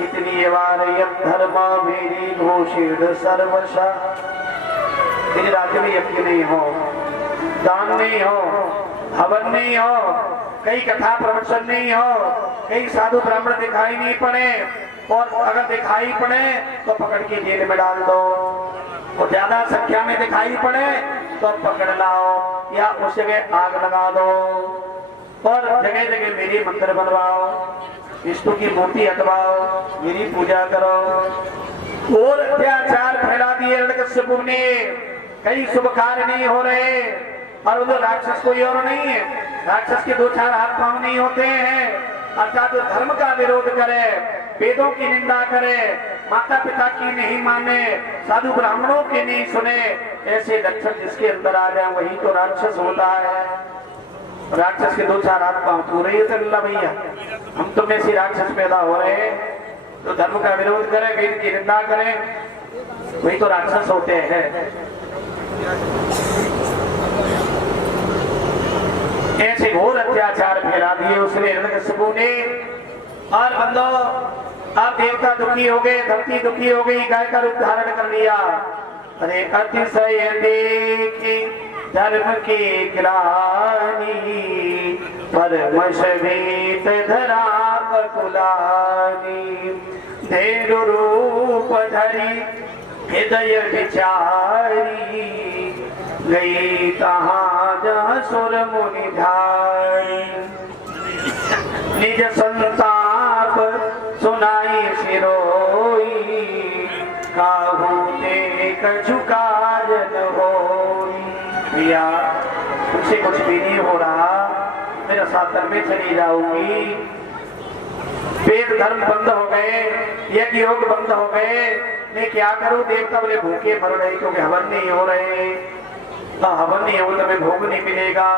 इतनी बार धर्मा मेरी घोषित सर्वशा। तेरे राज्य में यज्ञ नहीं हो, दान नहीं हो, हवन नहीं हो, कई कथा प्रवचन नहीं हो, कई साधु ब्राह्मण दिखाई नहीं पड़े, और अगर दिखाई पड़े तो पकड़ के जेल में डाल दो, और ज्यादा संख्या में दिखाई पड़े तो पकड़ लाओ या उस जगह आग लगा दो, और जगह जगह मेरी मंदिर बनवाओ, विष्णु की मूर्ति हटवाओ, मेरी पूजा करो। और अत्याचार फैला दिए हिरण्यकश्यप ने, कई शुभ कार्य नहीं हो रहे। और उधर राक्षस कोई और नहीं है, राक्षस के 2-4 हाथ पांव नहीं होते हैं। अर्थात जो धर्म का विरोध करे, वेदों की निंदा करे, माता पिता की नहीं माने, साधु ब्राह्मणों के नहीं सुने, ऐसे लक्षण जिसके अंदर आ जाए वही तो राक्षस होता है। राक्षस के 2-4 हाथ पांव तो रही है तो अल्लाह भैया हम तुम में से राक्षस पैदा हो रहे हैं तो धर्म का विरोध करें, वेद की निंदा करें, वही तो राक्षस होते हैं। ऐसे घोर अत्याचार फैला दिए उसने हिरण्यकशिपु ने। और बंदो अब देवता दुखी हो गए, धरती दुखी हो गई, गाय का रूप धारण कर लिया। अरे अतिशय देखी धर्म की ग्लानि, परमशभीत धरा कुलानि। धेनु रूप धरी हृदय विचारी, गई कहाँ जहाँ सुर मुनि धारी। निज संताप सुनाई सिरोई, काहू देख झुका जन होई। भैया मुझसे कुछ भी नहीं हो रहा, मेरा साथ में चली जाऊंगी। वेद धर्म बंद हो गए, यज्ञ योग बंद हो गए, मैं क्या करूं? देवता बोले भूखे मर रहे क्योंकि हवन नहीं हो रहे। हवन नहीं हो तो हमें भोग नहीं मिलेगा,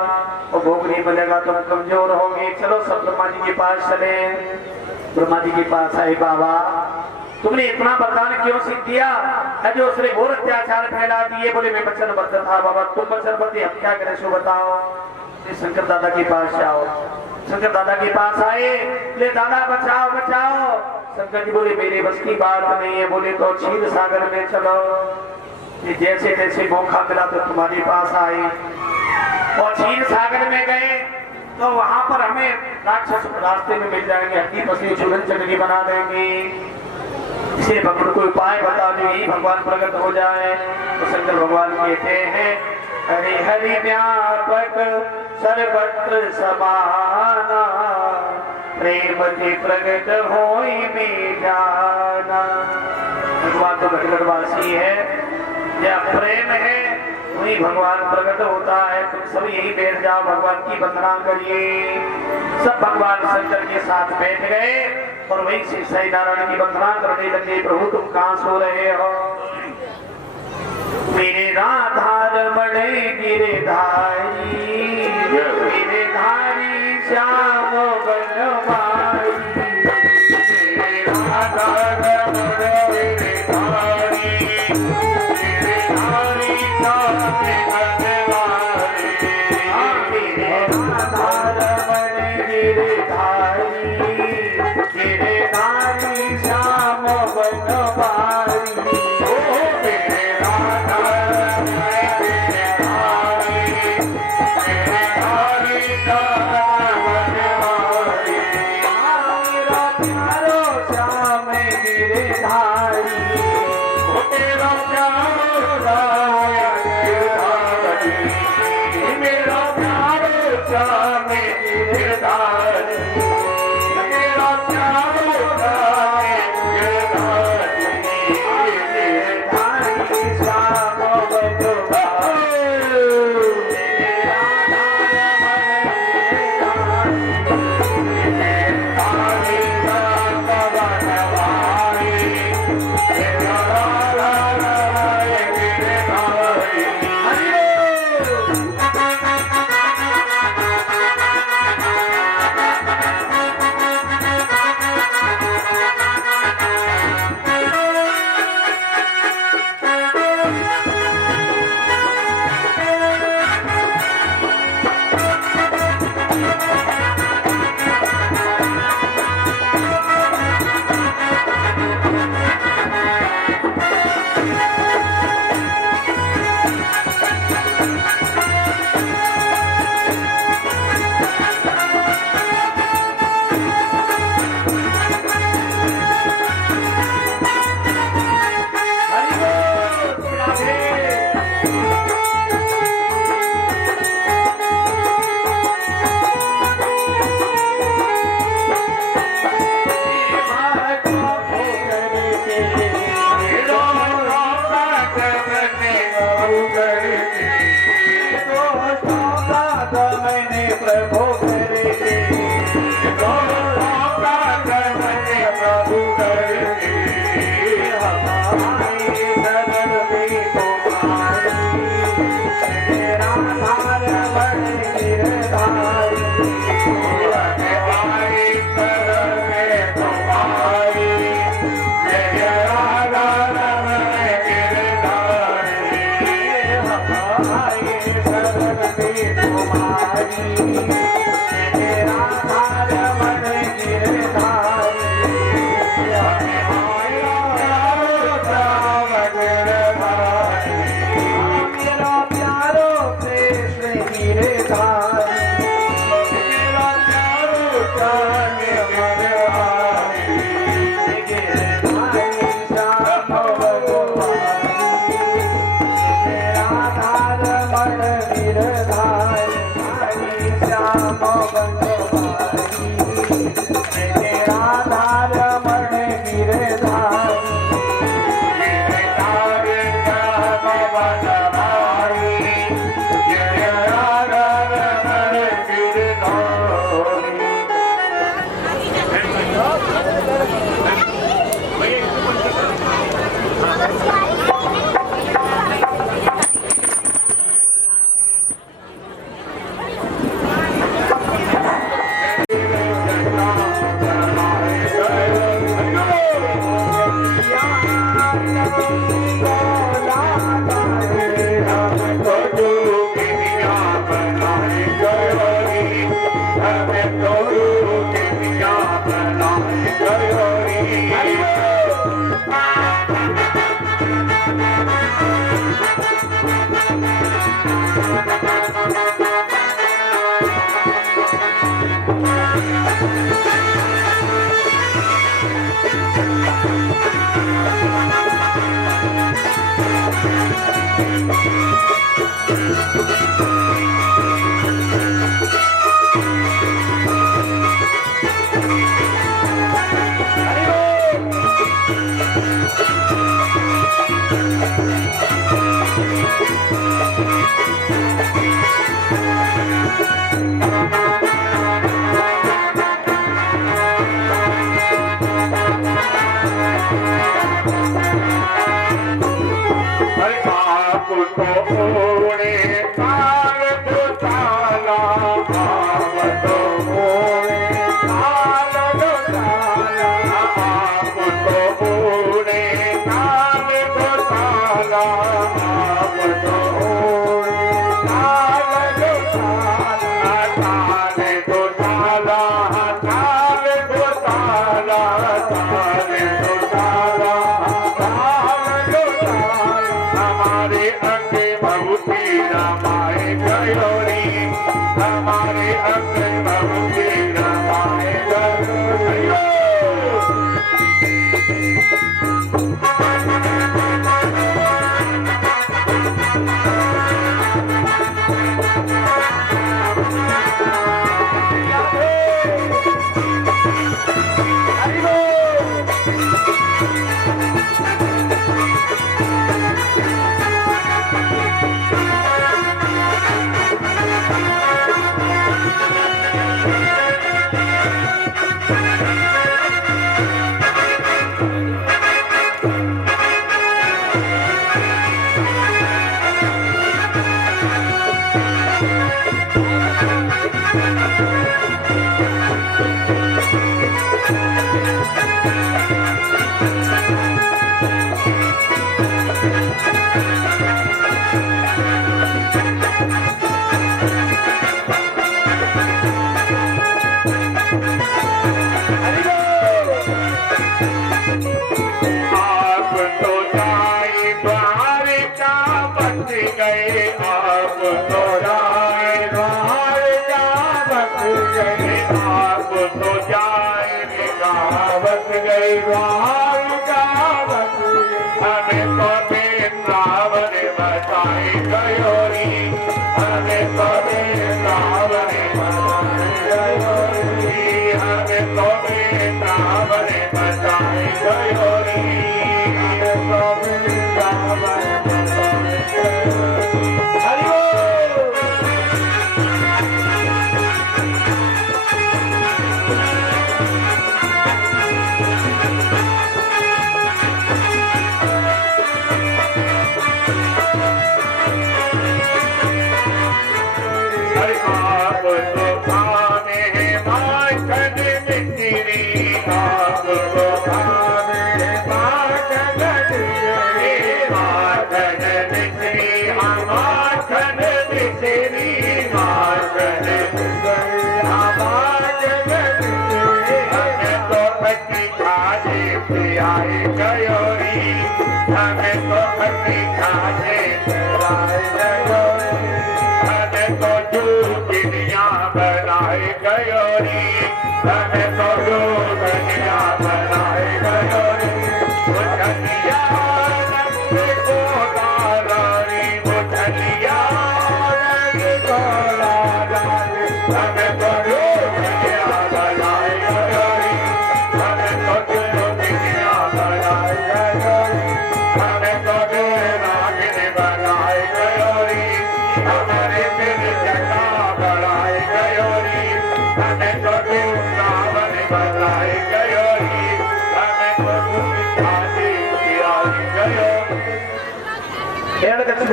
और भोग नहीं मिलेगा तो हम कमजोर होंगे। चलो सब ब्रह्मा जी के पास चले। ब्रह्मा जी के पास आए, बाबा तुमने इतना वरदान क्यों सिद्ध किया? जो उसने घोर अत्याचार फैला दिए। बोले मैं वचनबद्ध था बाबा, तुम वचनबद्ध, हम क्या करें सो बताओ। शंकर दादा के पास जाओ। शंकर दादा के पास आए, बोले दादा बचाओ बचाओ। शंकर जी बोले मेरे बस की बात नहीं है। बोले तो क्षीर सागर में चलो। ये जैसे जैसे मौका मिला तो तुम्हारे पास आए, और क्षीर सागर में गए तो वहां पर हमें राक्षस रास्ते में मिल जाएंगे, हड्डी पसली चूरन चटनी बना देंगे। इसे भगवान को उपाय बता दो, यही भगवान प्रकट हो जाए। तो शंकर भगवान कहते हैं हरि हरि व्यापक सर्वत्र समाना, प्रेम के प्रकट होई में जाना। भगवान तो घटघटवासी है, या प्रेम है वही भगवान प्रकट होता है। तुम सब यही बैठ जाओ, भगवान की वंदना करिए। सब भगवान शंकर के साथ बैठ गए और वही से सही नारायण की वंदना करने लगे। प्रभु तुम कहाँ सो रहे हो? मेरे राधार बड़े गिरधारी, मेरे धारी श्याम बनवारी। मेरे राधार बड़े गिरधारी, मेरे धारी श्याम बनवारी। मेरे राधार बड़े गिरधारी, मेरे धारी श्याम बनवारी।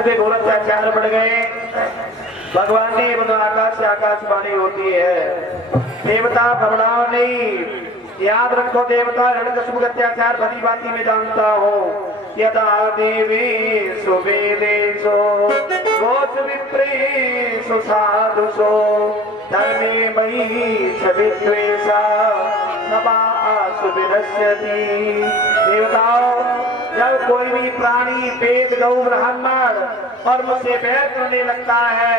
के घोर अत्याचार बढ़ गए। भगवान ने आकाश से आकाशवाणी होती है, देवता घबराओ नहीं, याद रखो देवता हिरण्यकशिपु का अत्याचार भली भांति में जानता हो। यदा देवी सुवेदेशो गोच विप्रेशो साधुसो धर्मे मयि छविद्वेषा सभासु विनश्यति। देवताओं, जब कोई भी प्राणी पेट गौ ब्राह्मण और मुझसे बैर करने लगता है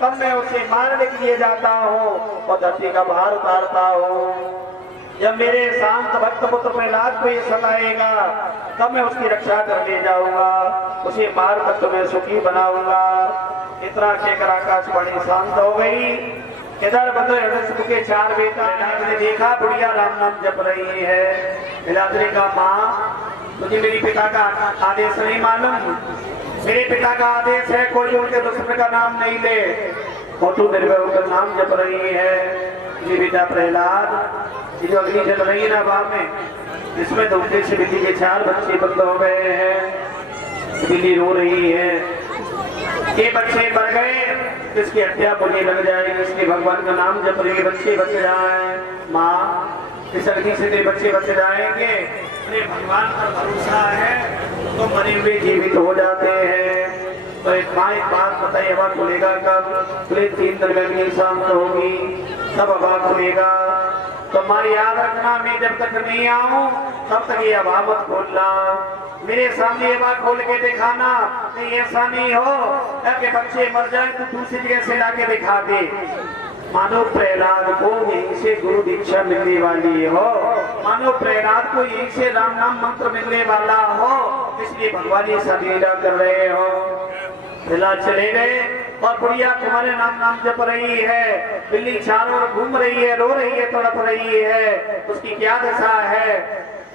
तब मैं उसे मारने के लिए जाता हूँ और धरती का भार उतारता हूँ। जब मेरे शांत भक्त पुत्र प्रहलाद को ये सताएगा तब मैं उसकी रक्षा करने जाऊंगा, उसे मार कर तुम्हें सुखी बनाऊंगा। इतना कहकर आकाशवाणी शांत हो गई। इधर बंधु हिरण्यकशिपु के 4 बेटा ने देखा बुढ़िया राम नाम जप रही है। नीलाद्री का माँ, तुझे मेरी पिता का आदेश नहीं मालूम? मेरे पिता का आदेश है कोई उनके दुश्मन का नाम नहीं ले और तू निर्भय होकर नाम जप रही है। ये बेटा प्रहलाद, ये जो अग्नि जल रही है ना बाप में, इसमें धोखे से बिल्ली के 4 बच्चे बंद हो गए हैं। बिल्ली रो रही है, ये बच्चे मर गए, इसकी हत्या मुझे लग जाएगी, इसलिए भगवान का नाम जप रही, बच्चे बच जाए। माँ, इस अग्नि से तेरे बच्चे बच जाएंगे, अरे भगवान पर भरोसा है तो मरे हुए जीवित हो जाते हैं। तो एक माँ एक बात बताइए, हवा खुलेगा कब? बोले 3 दिन में अग्नि शांत होगी तब हवा खुलेगा। तो माँ याद रखना, मैं जब तक नहीं आऊं तब तक ये हवा मत खोलना, मेरे सामने हवा खोल के दिखाना। नहीं ऐसा नहीं हो कि बच्चे मर जाए तो दूसरी जगह से लाके दिखा दे। मानो प्रहलाद को यहीं से गुरु दीक्षा मिलने वाली हो, मानो प्रहलाद को यहीं से राम नाम मंत्र मिलने वाला हो, इसलिए भगवान ये सब लीला कर रहे हो। प्रहलाद चले गए और बुढ़िया तुम्हारे नाम जप रही है, बिल्ली चारों ओर घूम रही है, रो रही है, तड़प रही है। उसकी क्या दशा है?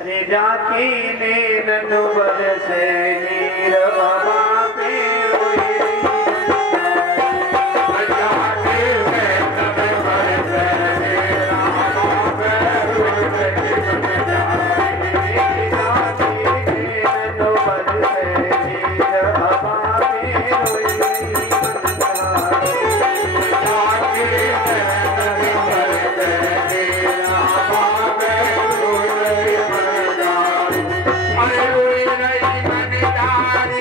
रे जाकी ने ननुबर से नीर बाबा पे रोई। अरे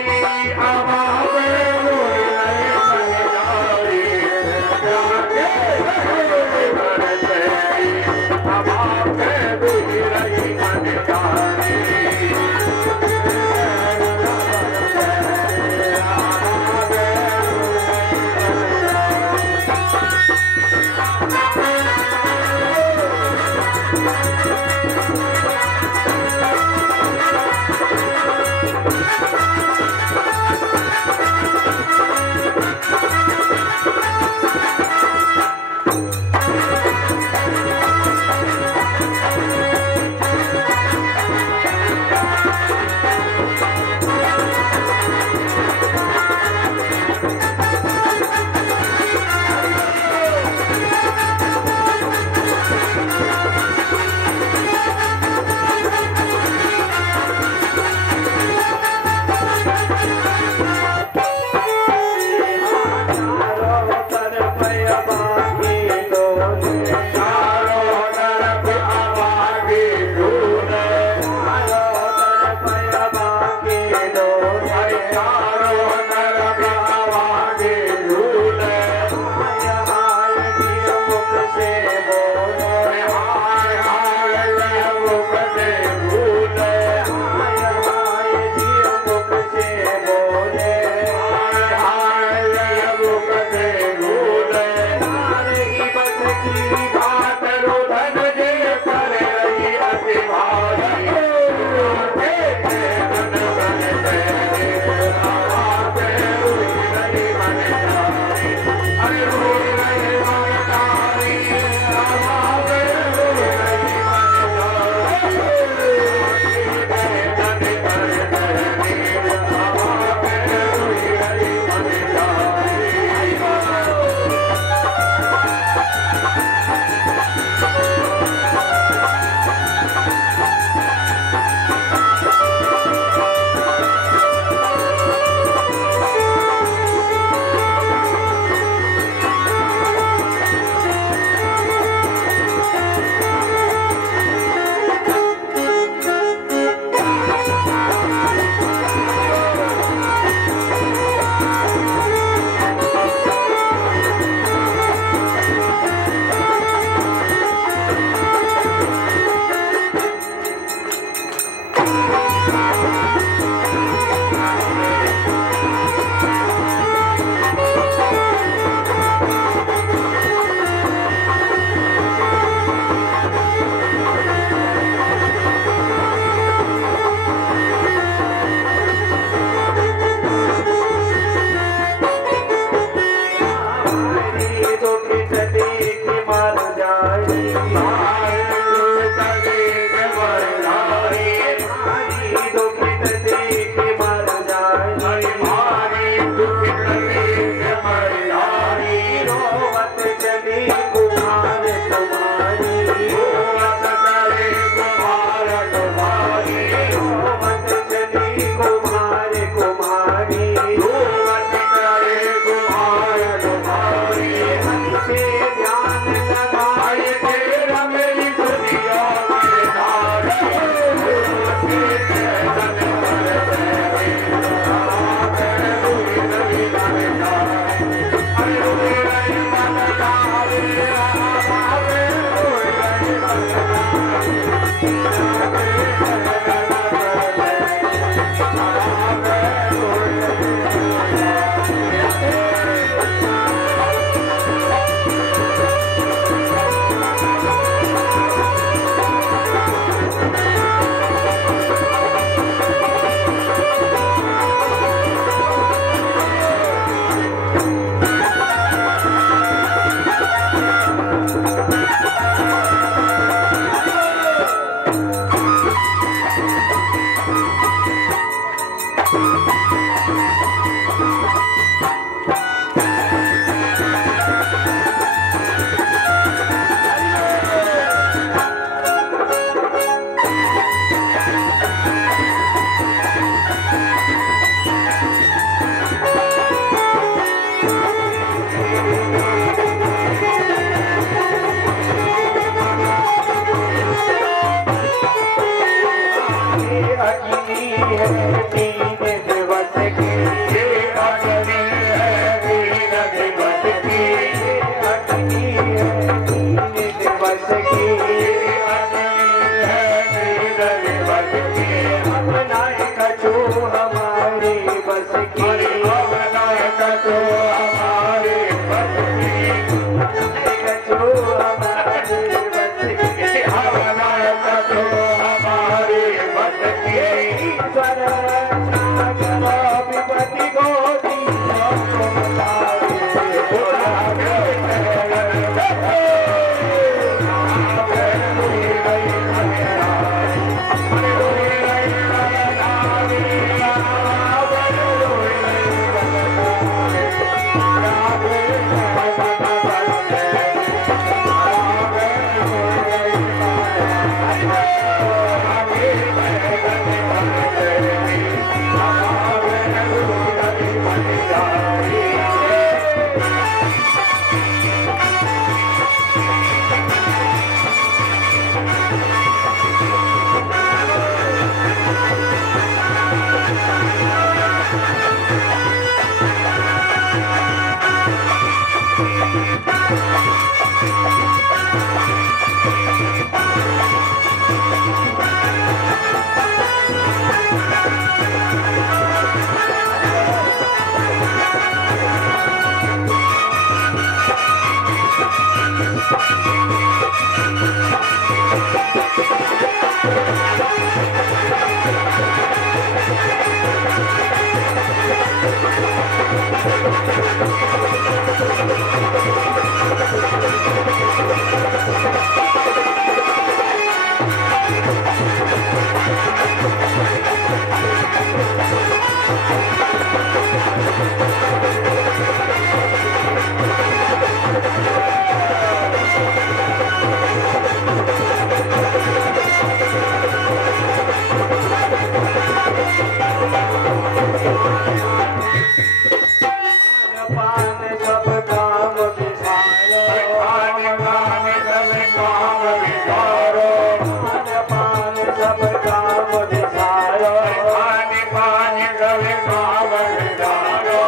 बलिदारो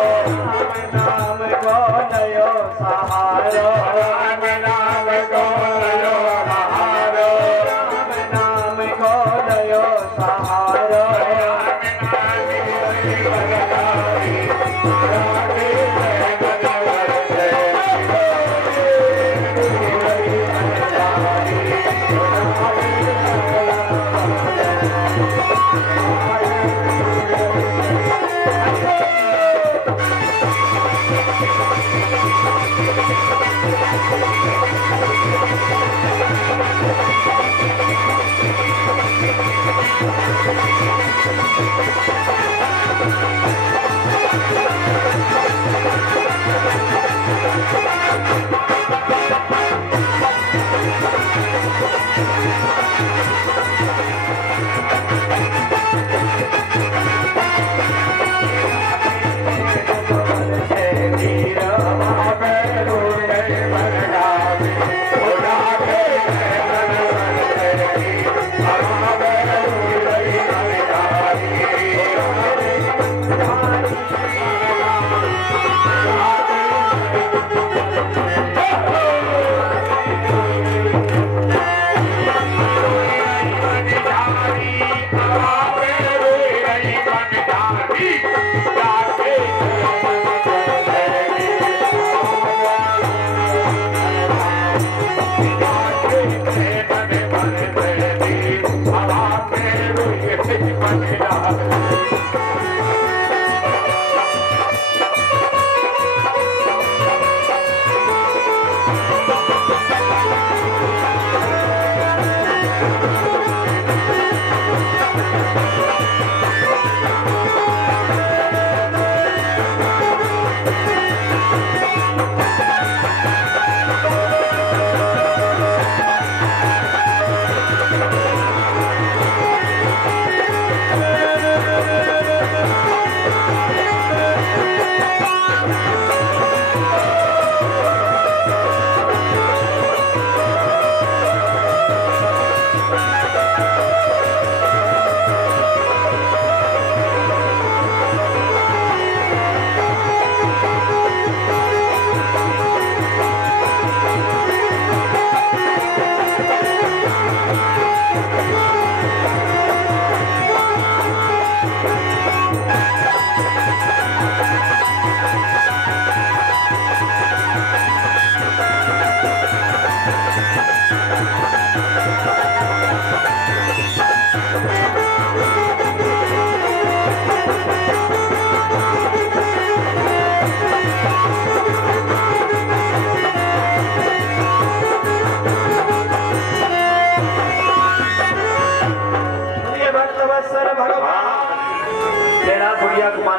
नाम को नयो सहारो राम नाम को नयो सहारो नाम को नयो सहारो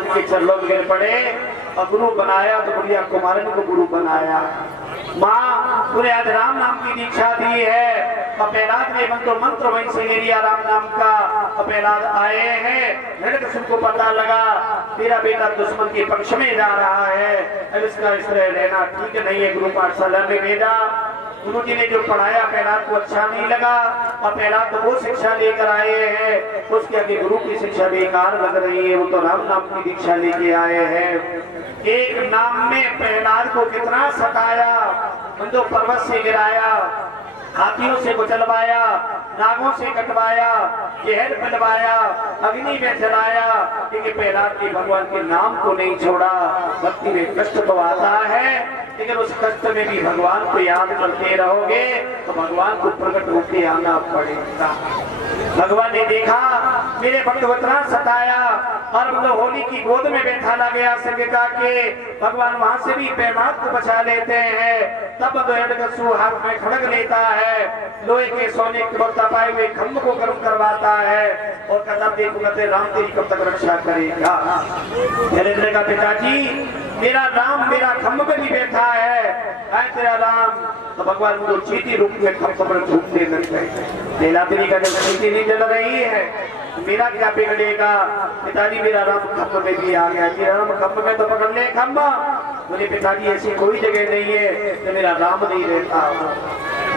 के चरणों में गिर पड़े और गुरु बनाया तो बुढ़िया कुमारन को गुरु बनाया। माँ पूरे आज राम नाम की दीक्षा दी है। अपेलाद ने मंत्र वहीं से ले लिया राम नाम का। अपेलाद आए हैं, हिरण्यकशिपु को पता लगा मेरा बेटा दुश्मन के पक्ष में जा रहा है, अब इसका इस तरह रहना ठीक नहीं है। गुरु पाठशाला में भेजा, गुरु जी ने जो पढ़ाया पहलाद को अच्छा नहीं लगा और पहलाद तो वो शिक्षा लेकर आए हैं, उसके आगे गुरु की शिक्षा बेकार लग रही है। वो तो राम नाम की दीक्षा लेके आए हैं। एक नाम में पहलाद को कितना सताया, मंदो पर्वत से गिराया, हाथियों से कुचलवाया, नागों से कटवाया, जहर पिलवाया, अग्नि में जलाया, लेकिन पहलाद ने भगवान के नाम को नहीं छोड़ा। भक्ति में कष्ट तो आता है, लेकिन उस कष्ट में भी भगवान को याद करते रहोगे तो भगवान को प्रकट होकर आना पड़ेगा। भगवान ने देखा मेरे भक्त को इतना सताया और मतलब होली की गोद में बैठा ला गया सिरका के, भगवान वहां से भी पैमात को बचा लेते हैं। तब हिरण्यकशिपु हाथ में खड़ग लेता है, लोहे के सोने के तपाए हुए खम्भ को गर्म करवाता है और कहता देखूंगा राम तेरी कब तक रक्षा करेगा। हिरण्य का पिताजी मेरा राम मेरा खम्भ पे भी बैठा है तेरा राम, तो भगवान को चीटी रूप में खम्भ पर झूमने लग गए। लीलावती का जब चीटी नहीं जल रही है मेरा क्या बिगड़ेगा, पिताजी मेरा राम खम्भ में भी आ गया। राम खम्भ में तो पकड़ ले खम्भा, बोले पिताजी ऐसी कोई जगह नहीं है तो मेरा राम नहीं रहता।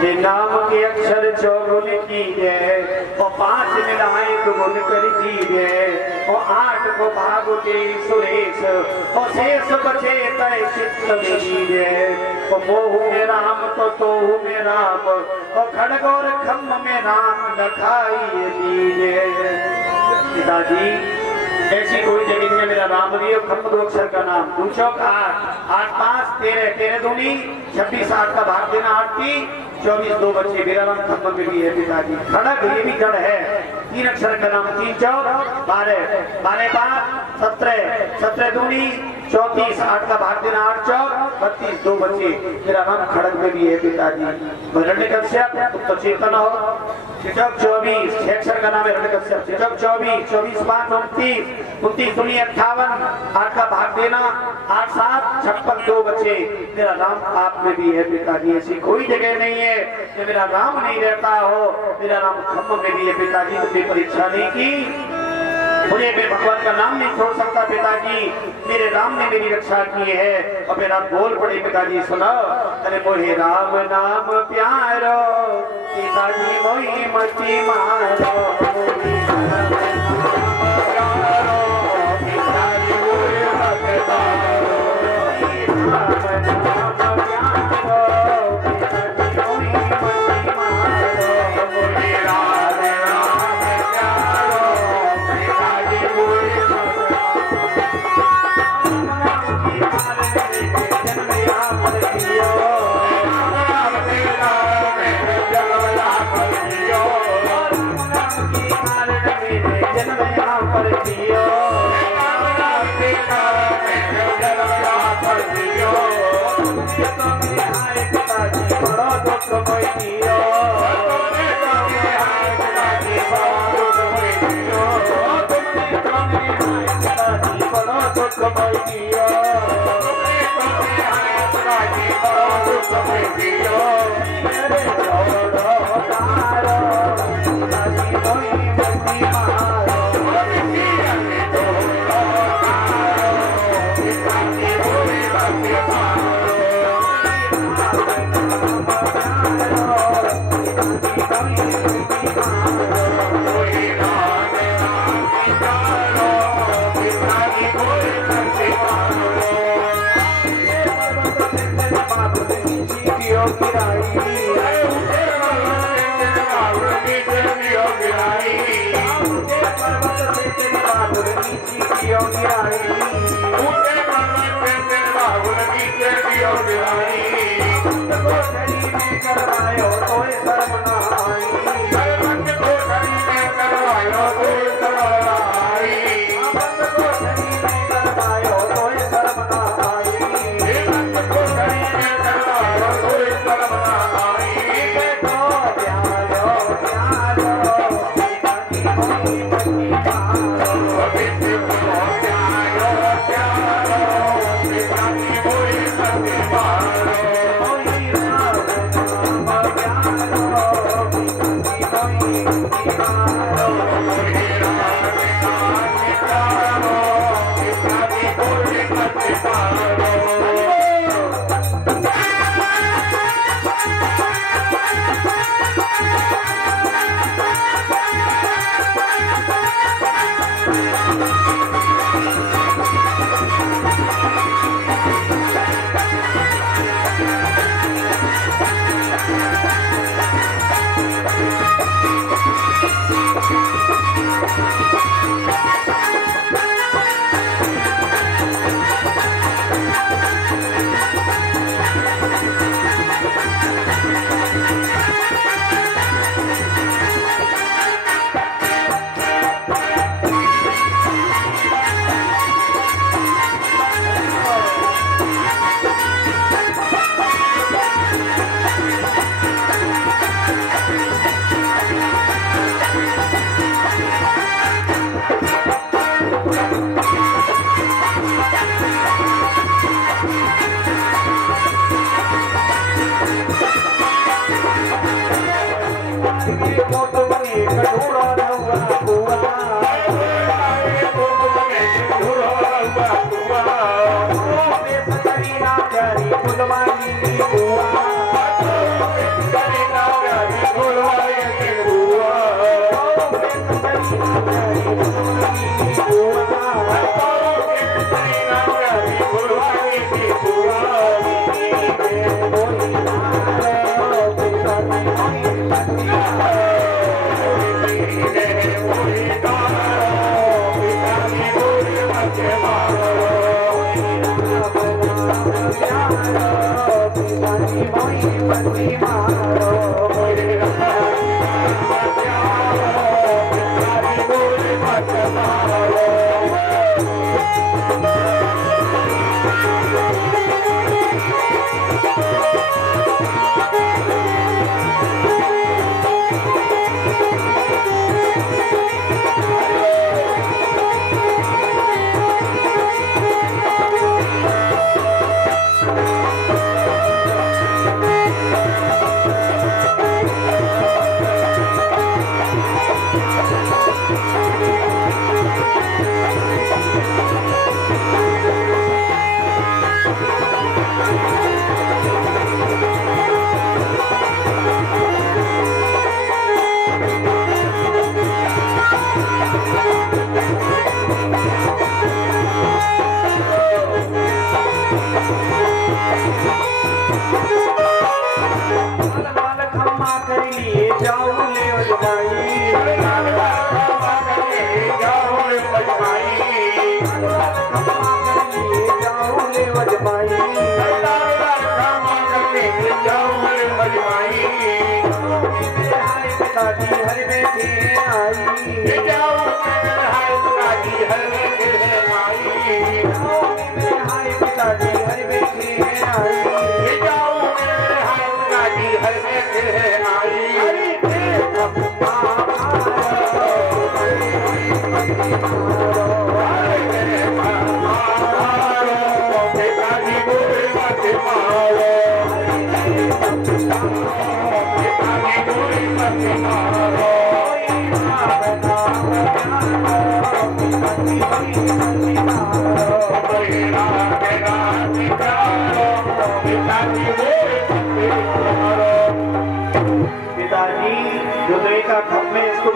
ये नाम के अक्षर चौगुन कीजिए और 5 निलायक गुण कर कीजिए और 8 को भागुते सुरेश और शेष बचे तय चित्त लीजिए और मोह में राम तो में राम और खड़ग और खम्भ में राम लखाई दीजिए। पिताजी ऐसी कोई जगह नहीं है मेरा राम दियो खम्भ 2 अक्षर का नाम 2 चौक 8 8 5 13 13 दूनी 26 8 का भाग देना 8 की 24 2 बच्चे मेरा नाम खम्भ में भी है पिताजी। खड़ग ये भी गढ़ है 3 अक्षर का नाम 3 चौक 12 12 5 17 17 दूनी 34 8 का भाग देना 8 चौक 32 2 बच्चे मेरा नाम खड़ग में भी है पिताजी। हिरण्यकश्यप उत्तर चेतन हो चिचक 24 6 अक्षर का नाम है हिरण्यकश्यप चिचक 24 24 5 29 29 दूनी 58 8 का भाग देना 8 7 56 2 बच्चे मेरा नाम आप में भी है पिताजी। ऐसी कोई जगह नहीं है कि मेरा नाम नहीं रहता हो मेरा नाम खम्भ में भी है पिताजी। तुमने परीक्षा नहीं की मुझे मैं भगवान का नाम नहीं छोड़ सकता पिताजी। मेरे राम ने मेरी रक्षा की है और मेरा बोल पड़े पिताजी सुनो अरे मोहे राम नाम प्यारो पिताजी मोही मती मारो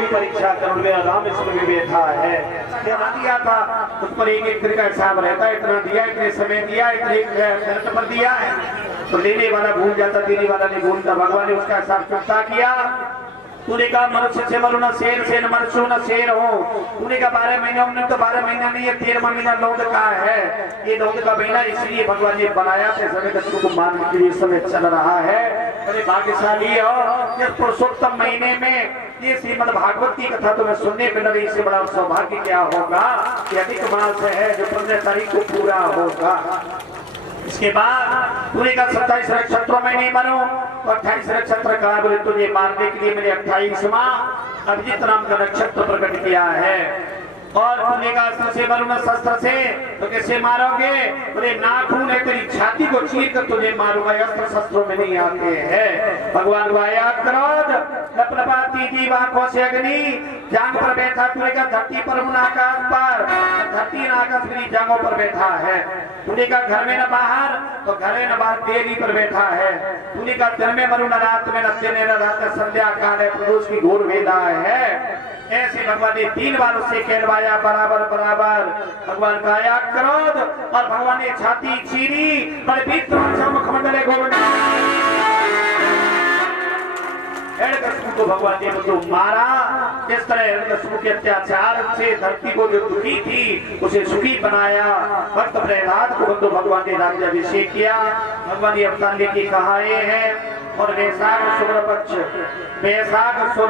परीक्षा करोगे आराम इसमें भी बैठा है क्या दिया था उस पर एक दिन का हिसाब रहता है, इतना दिया, इतने समय दिया, इतने शर्त पर दिया है, तो लेने वाला भूल जाता, देने वाला नहीं भूलता। भगवान ने उसका हिसाब चुकता किया। तूने कहा मनुष्य से मरो न शेर से, न मनुष्य न शेर हो। तूने कहा 12 महीने हमने तो 12 महीना नहीं है, 13वां महीना लौंद का है। ये लौंद का महीना इसलिए भगवान ने बनाया थे, समय तत्व को मानने के लिए समय चल रहा है। बड़े भाग्यशाली हो इस पुरुषोत्तम महीने में ये श्रीमद् भागवत की कथा तुम्हें सुनने में लगे, इससे बड़ा सौभाग्य क्या होगा कि अधिक मास है जो 15 तारीख को पूरा होगा। इसके बाद पूरे का 27 नक्षत्रों में नहीं मरो तो 28 नक्षत्र कहा बोले तुझे मारने के लिए मैंने 28वां अभिजीत नाम का नक्षत्र प्रकट किया है। और तुमने कहा अस्त्र से मरो न शस्त्र से, तो कैसे मारोगे? बोले नाखून है तेरी छाती को चीर कर तुझे मारूंगा, अस्त्र शस्त्रों में नहीं आते हैं। भगवान को आया क्रोध, लपलपाती जीव आंखों से अग्नि, जांग पर बैठा तूने कहा धरती पर आकाश पर, धरती आकाश मेरी जांगों पर बैठा है। तूने कहा घर में न बाहर, तो घर न बाहर देवी पर बैठा है। तूने कहा दिन में मरू न रात में, न दिन न रात, संध्या काल है, प्रदोष की घोर वेला है। ऐसे भगवान ने 3 बार उससे कहलवाया बराबर बराबर। भगवान का आया क्रोध और भगवान ने छाती चीरी, पर मुखमंडल गोविंद को भगवान ने तो मारा। इस तरह के अत्याचार से धरती को जो दुखी थी उसे सुखी बनाया। भक्त प्रहलाद को बंधु भगवान ने राज्याभिषेक किया। भगवान ने अवतार लेके कहाए हैं। और वैशाख शुक्ल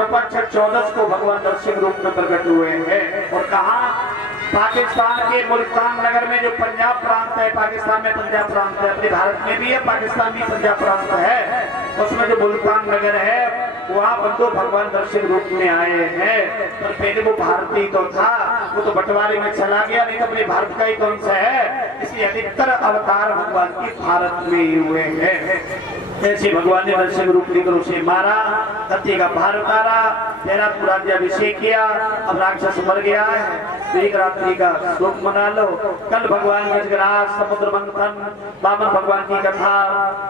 पक्ष 14 को भगवान नरसिंह रूप में प्रकट हुए हैं। और कहा पाकिस्तान के मुल्तान नगर में जो पंजाब प्रांत है, पाकिस्तान में पंजाब प्रांत है, अपने भारत में भी है, पाकिस्तान भी पंजाब प्रांत है, उसमें जो मुल्तान नगर है वहाँ बंधु भगवान नरसिंह रूप में आए हैं। पर पहले वो भारतीय तो था, वो तो बंटवारे में चला गया, नहीं तो अपने भारत का ही कौन सा है। इसलिए अधिकतर अवतार भगवान के भारत में ही हुए हैं। ऐसे भगवान ने नरसिंह रूप लेकर उसे मारा, धरती का भार उतारा, तेरा राज्याभिषेक किया। अब राक्षस मर गया है, तो एक रात्रि का शोक मना लो। कल भगवान गजराज, समुद्र मंथन, वामन भगवान की कथा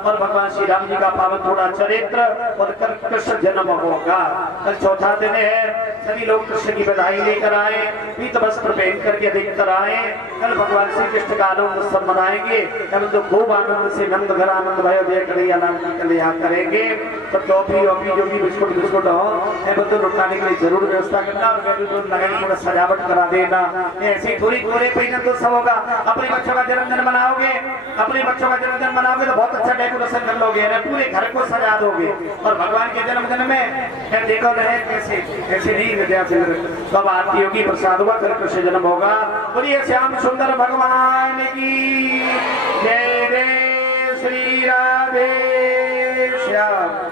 और भगवान श्री राम जी का पावन थोड़ा चरित्र, और कल कृष्ण जन्म होगा। कल चौथा दिन है, सभी लोग कृष्ण की बधाई लेकर आए, पीत वस्त्र पहन करके अधिकतर आए। कल भगवान श्री कृष्ण का आनंद उत्सव मनाएंगे। तो खूब आनंद से नंद घर आनंद भयो जय कन्हैया लाल भगवान की कल्याण करेंगे। तो टॉफी वॉफी जो भी बिस्कुट बिस्कुट हो तो लुटाने के लिए जरूर व्यवस्था करना और लगाने थोड़ा सजावट करा देना। ऐसी थोड़ी थोड़े पहिना तो सब होगा। अपने बच्चों का जन्मदिन मनाओगे, अपने बच्चों का जन्मदिन मनाओगे तो बहुत अच्छा डेकोरेशन कर लोगे, पूरे घर को सजा दोगे। और भगवान के जन्मदिन में देखो रहे कैसे कैसे नहीं विद्या से सब आरती होगी, प्रसाद होगा, फिर कृष्ण जन्म होगा। बोलिए श्याम सुंदर भगवान की जय। जय श्री राधे श्याम।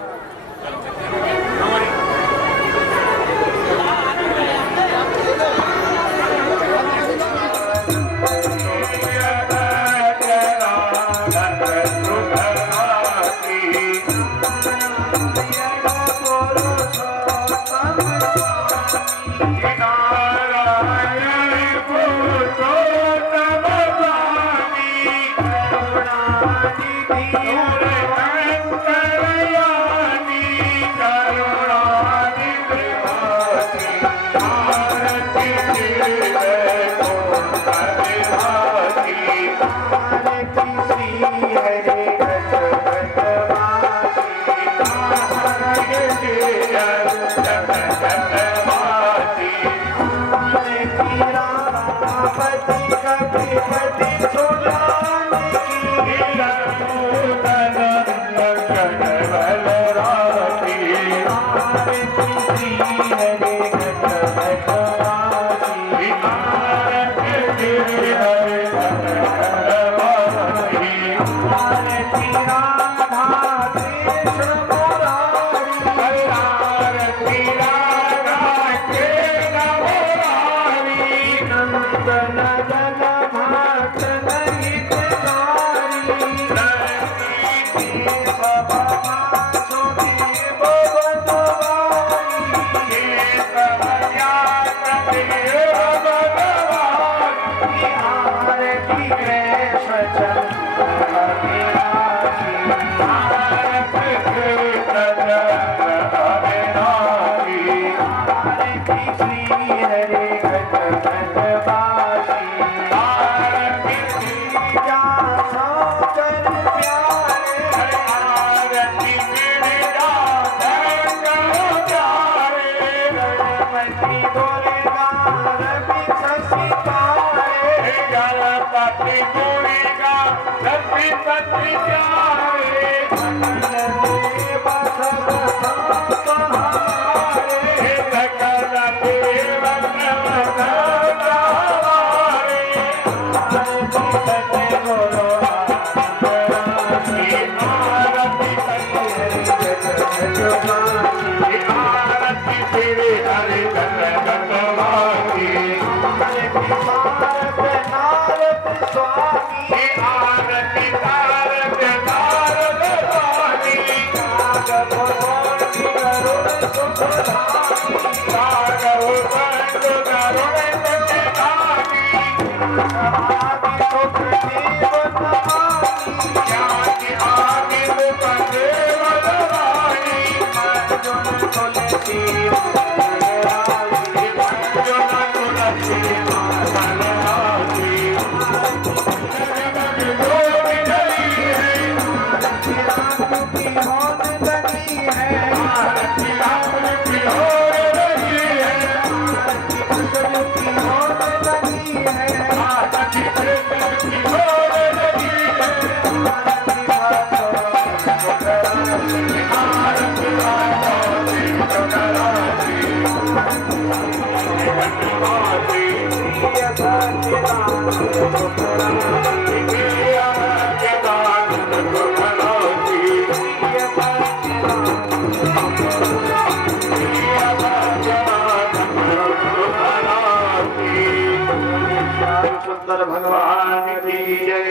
भगवान की जय।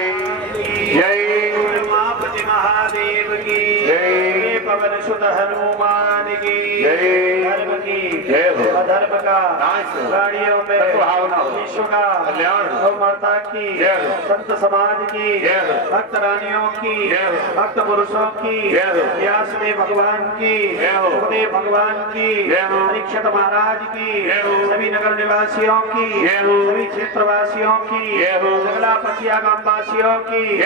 जय उमापति महादेव की जय। पवन सुत हनुमान की जय। धर्म की जय। अधर्म का गाड़ियों में विश्व का कल्याण, माता की जय। संत समाज की जय। भक्त रानियों की जय। भक्त पुरुषों की जय। व्यासदेव भगवान की जय। सुखदेव भगवान की जय। परीक्षित महाराज की जय। सभी नगर निवासियों की जय। सभी क्षेत्रवासियों की जगला पचिया गांव वासियों की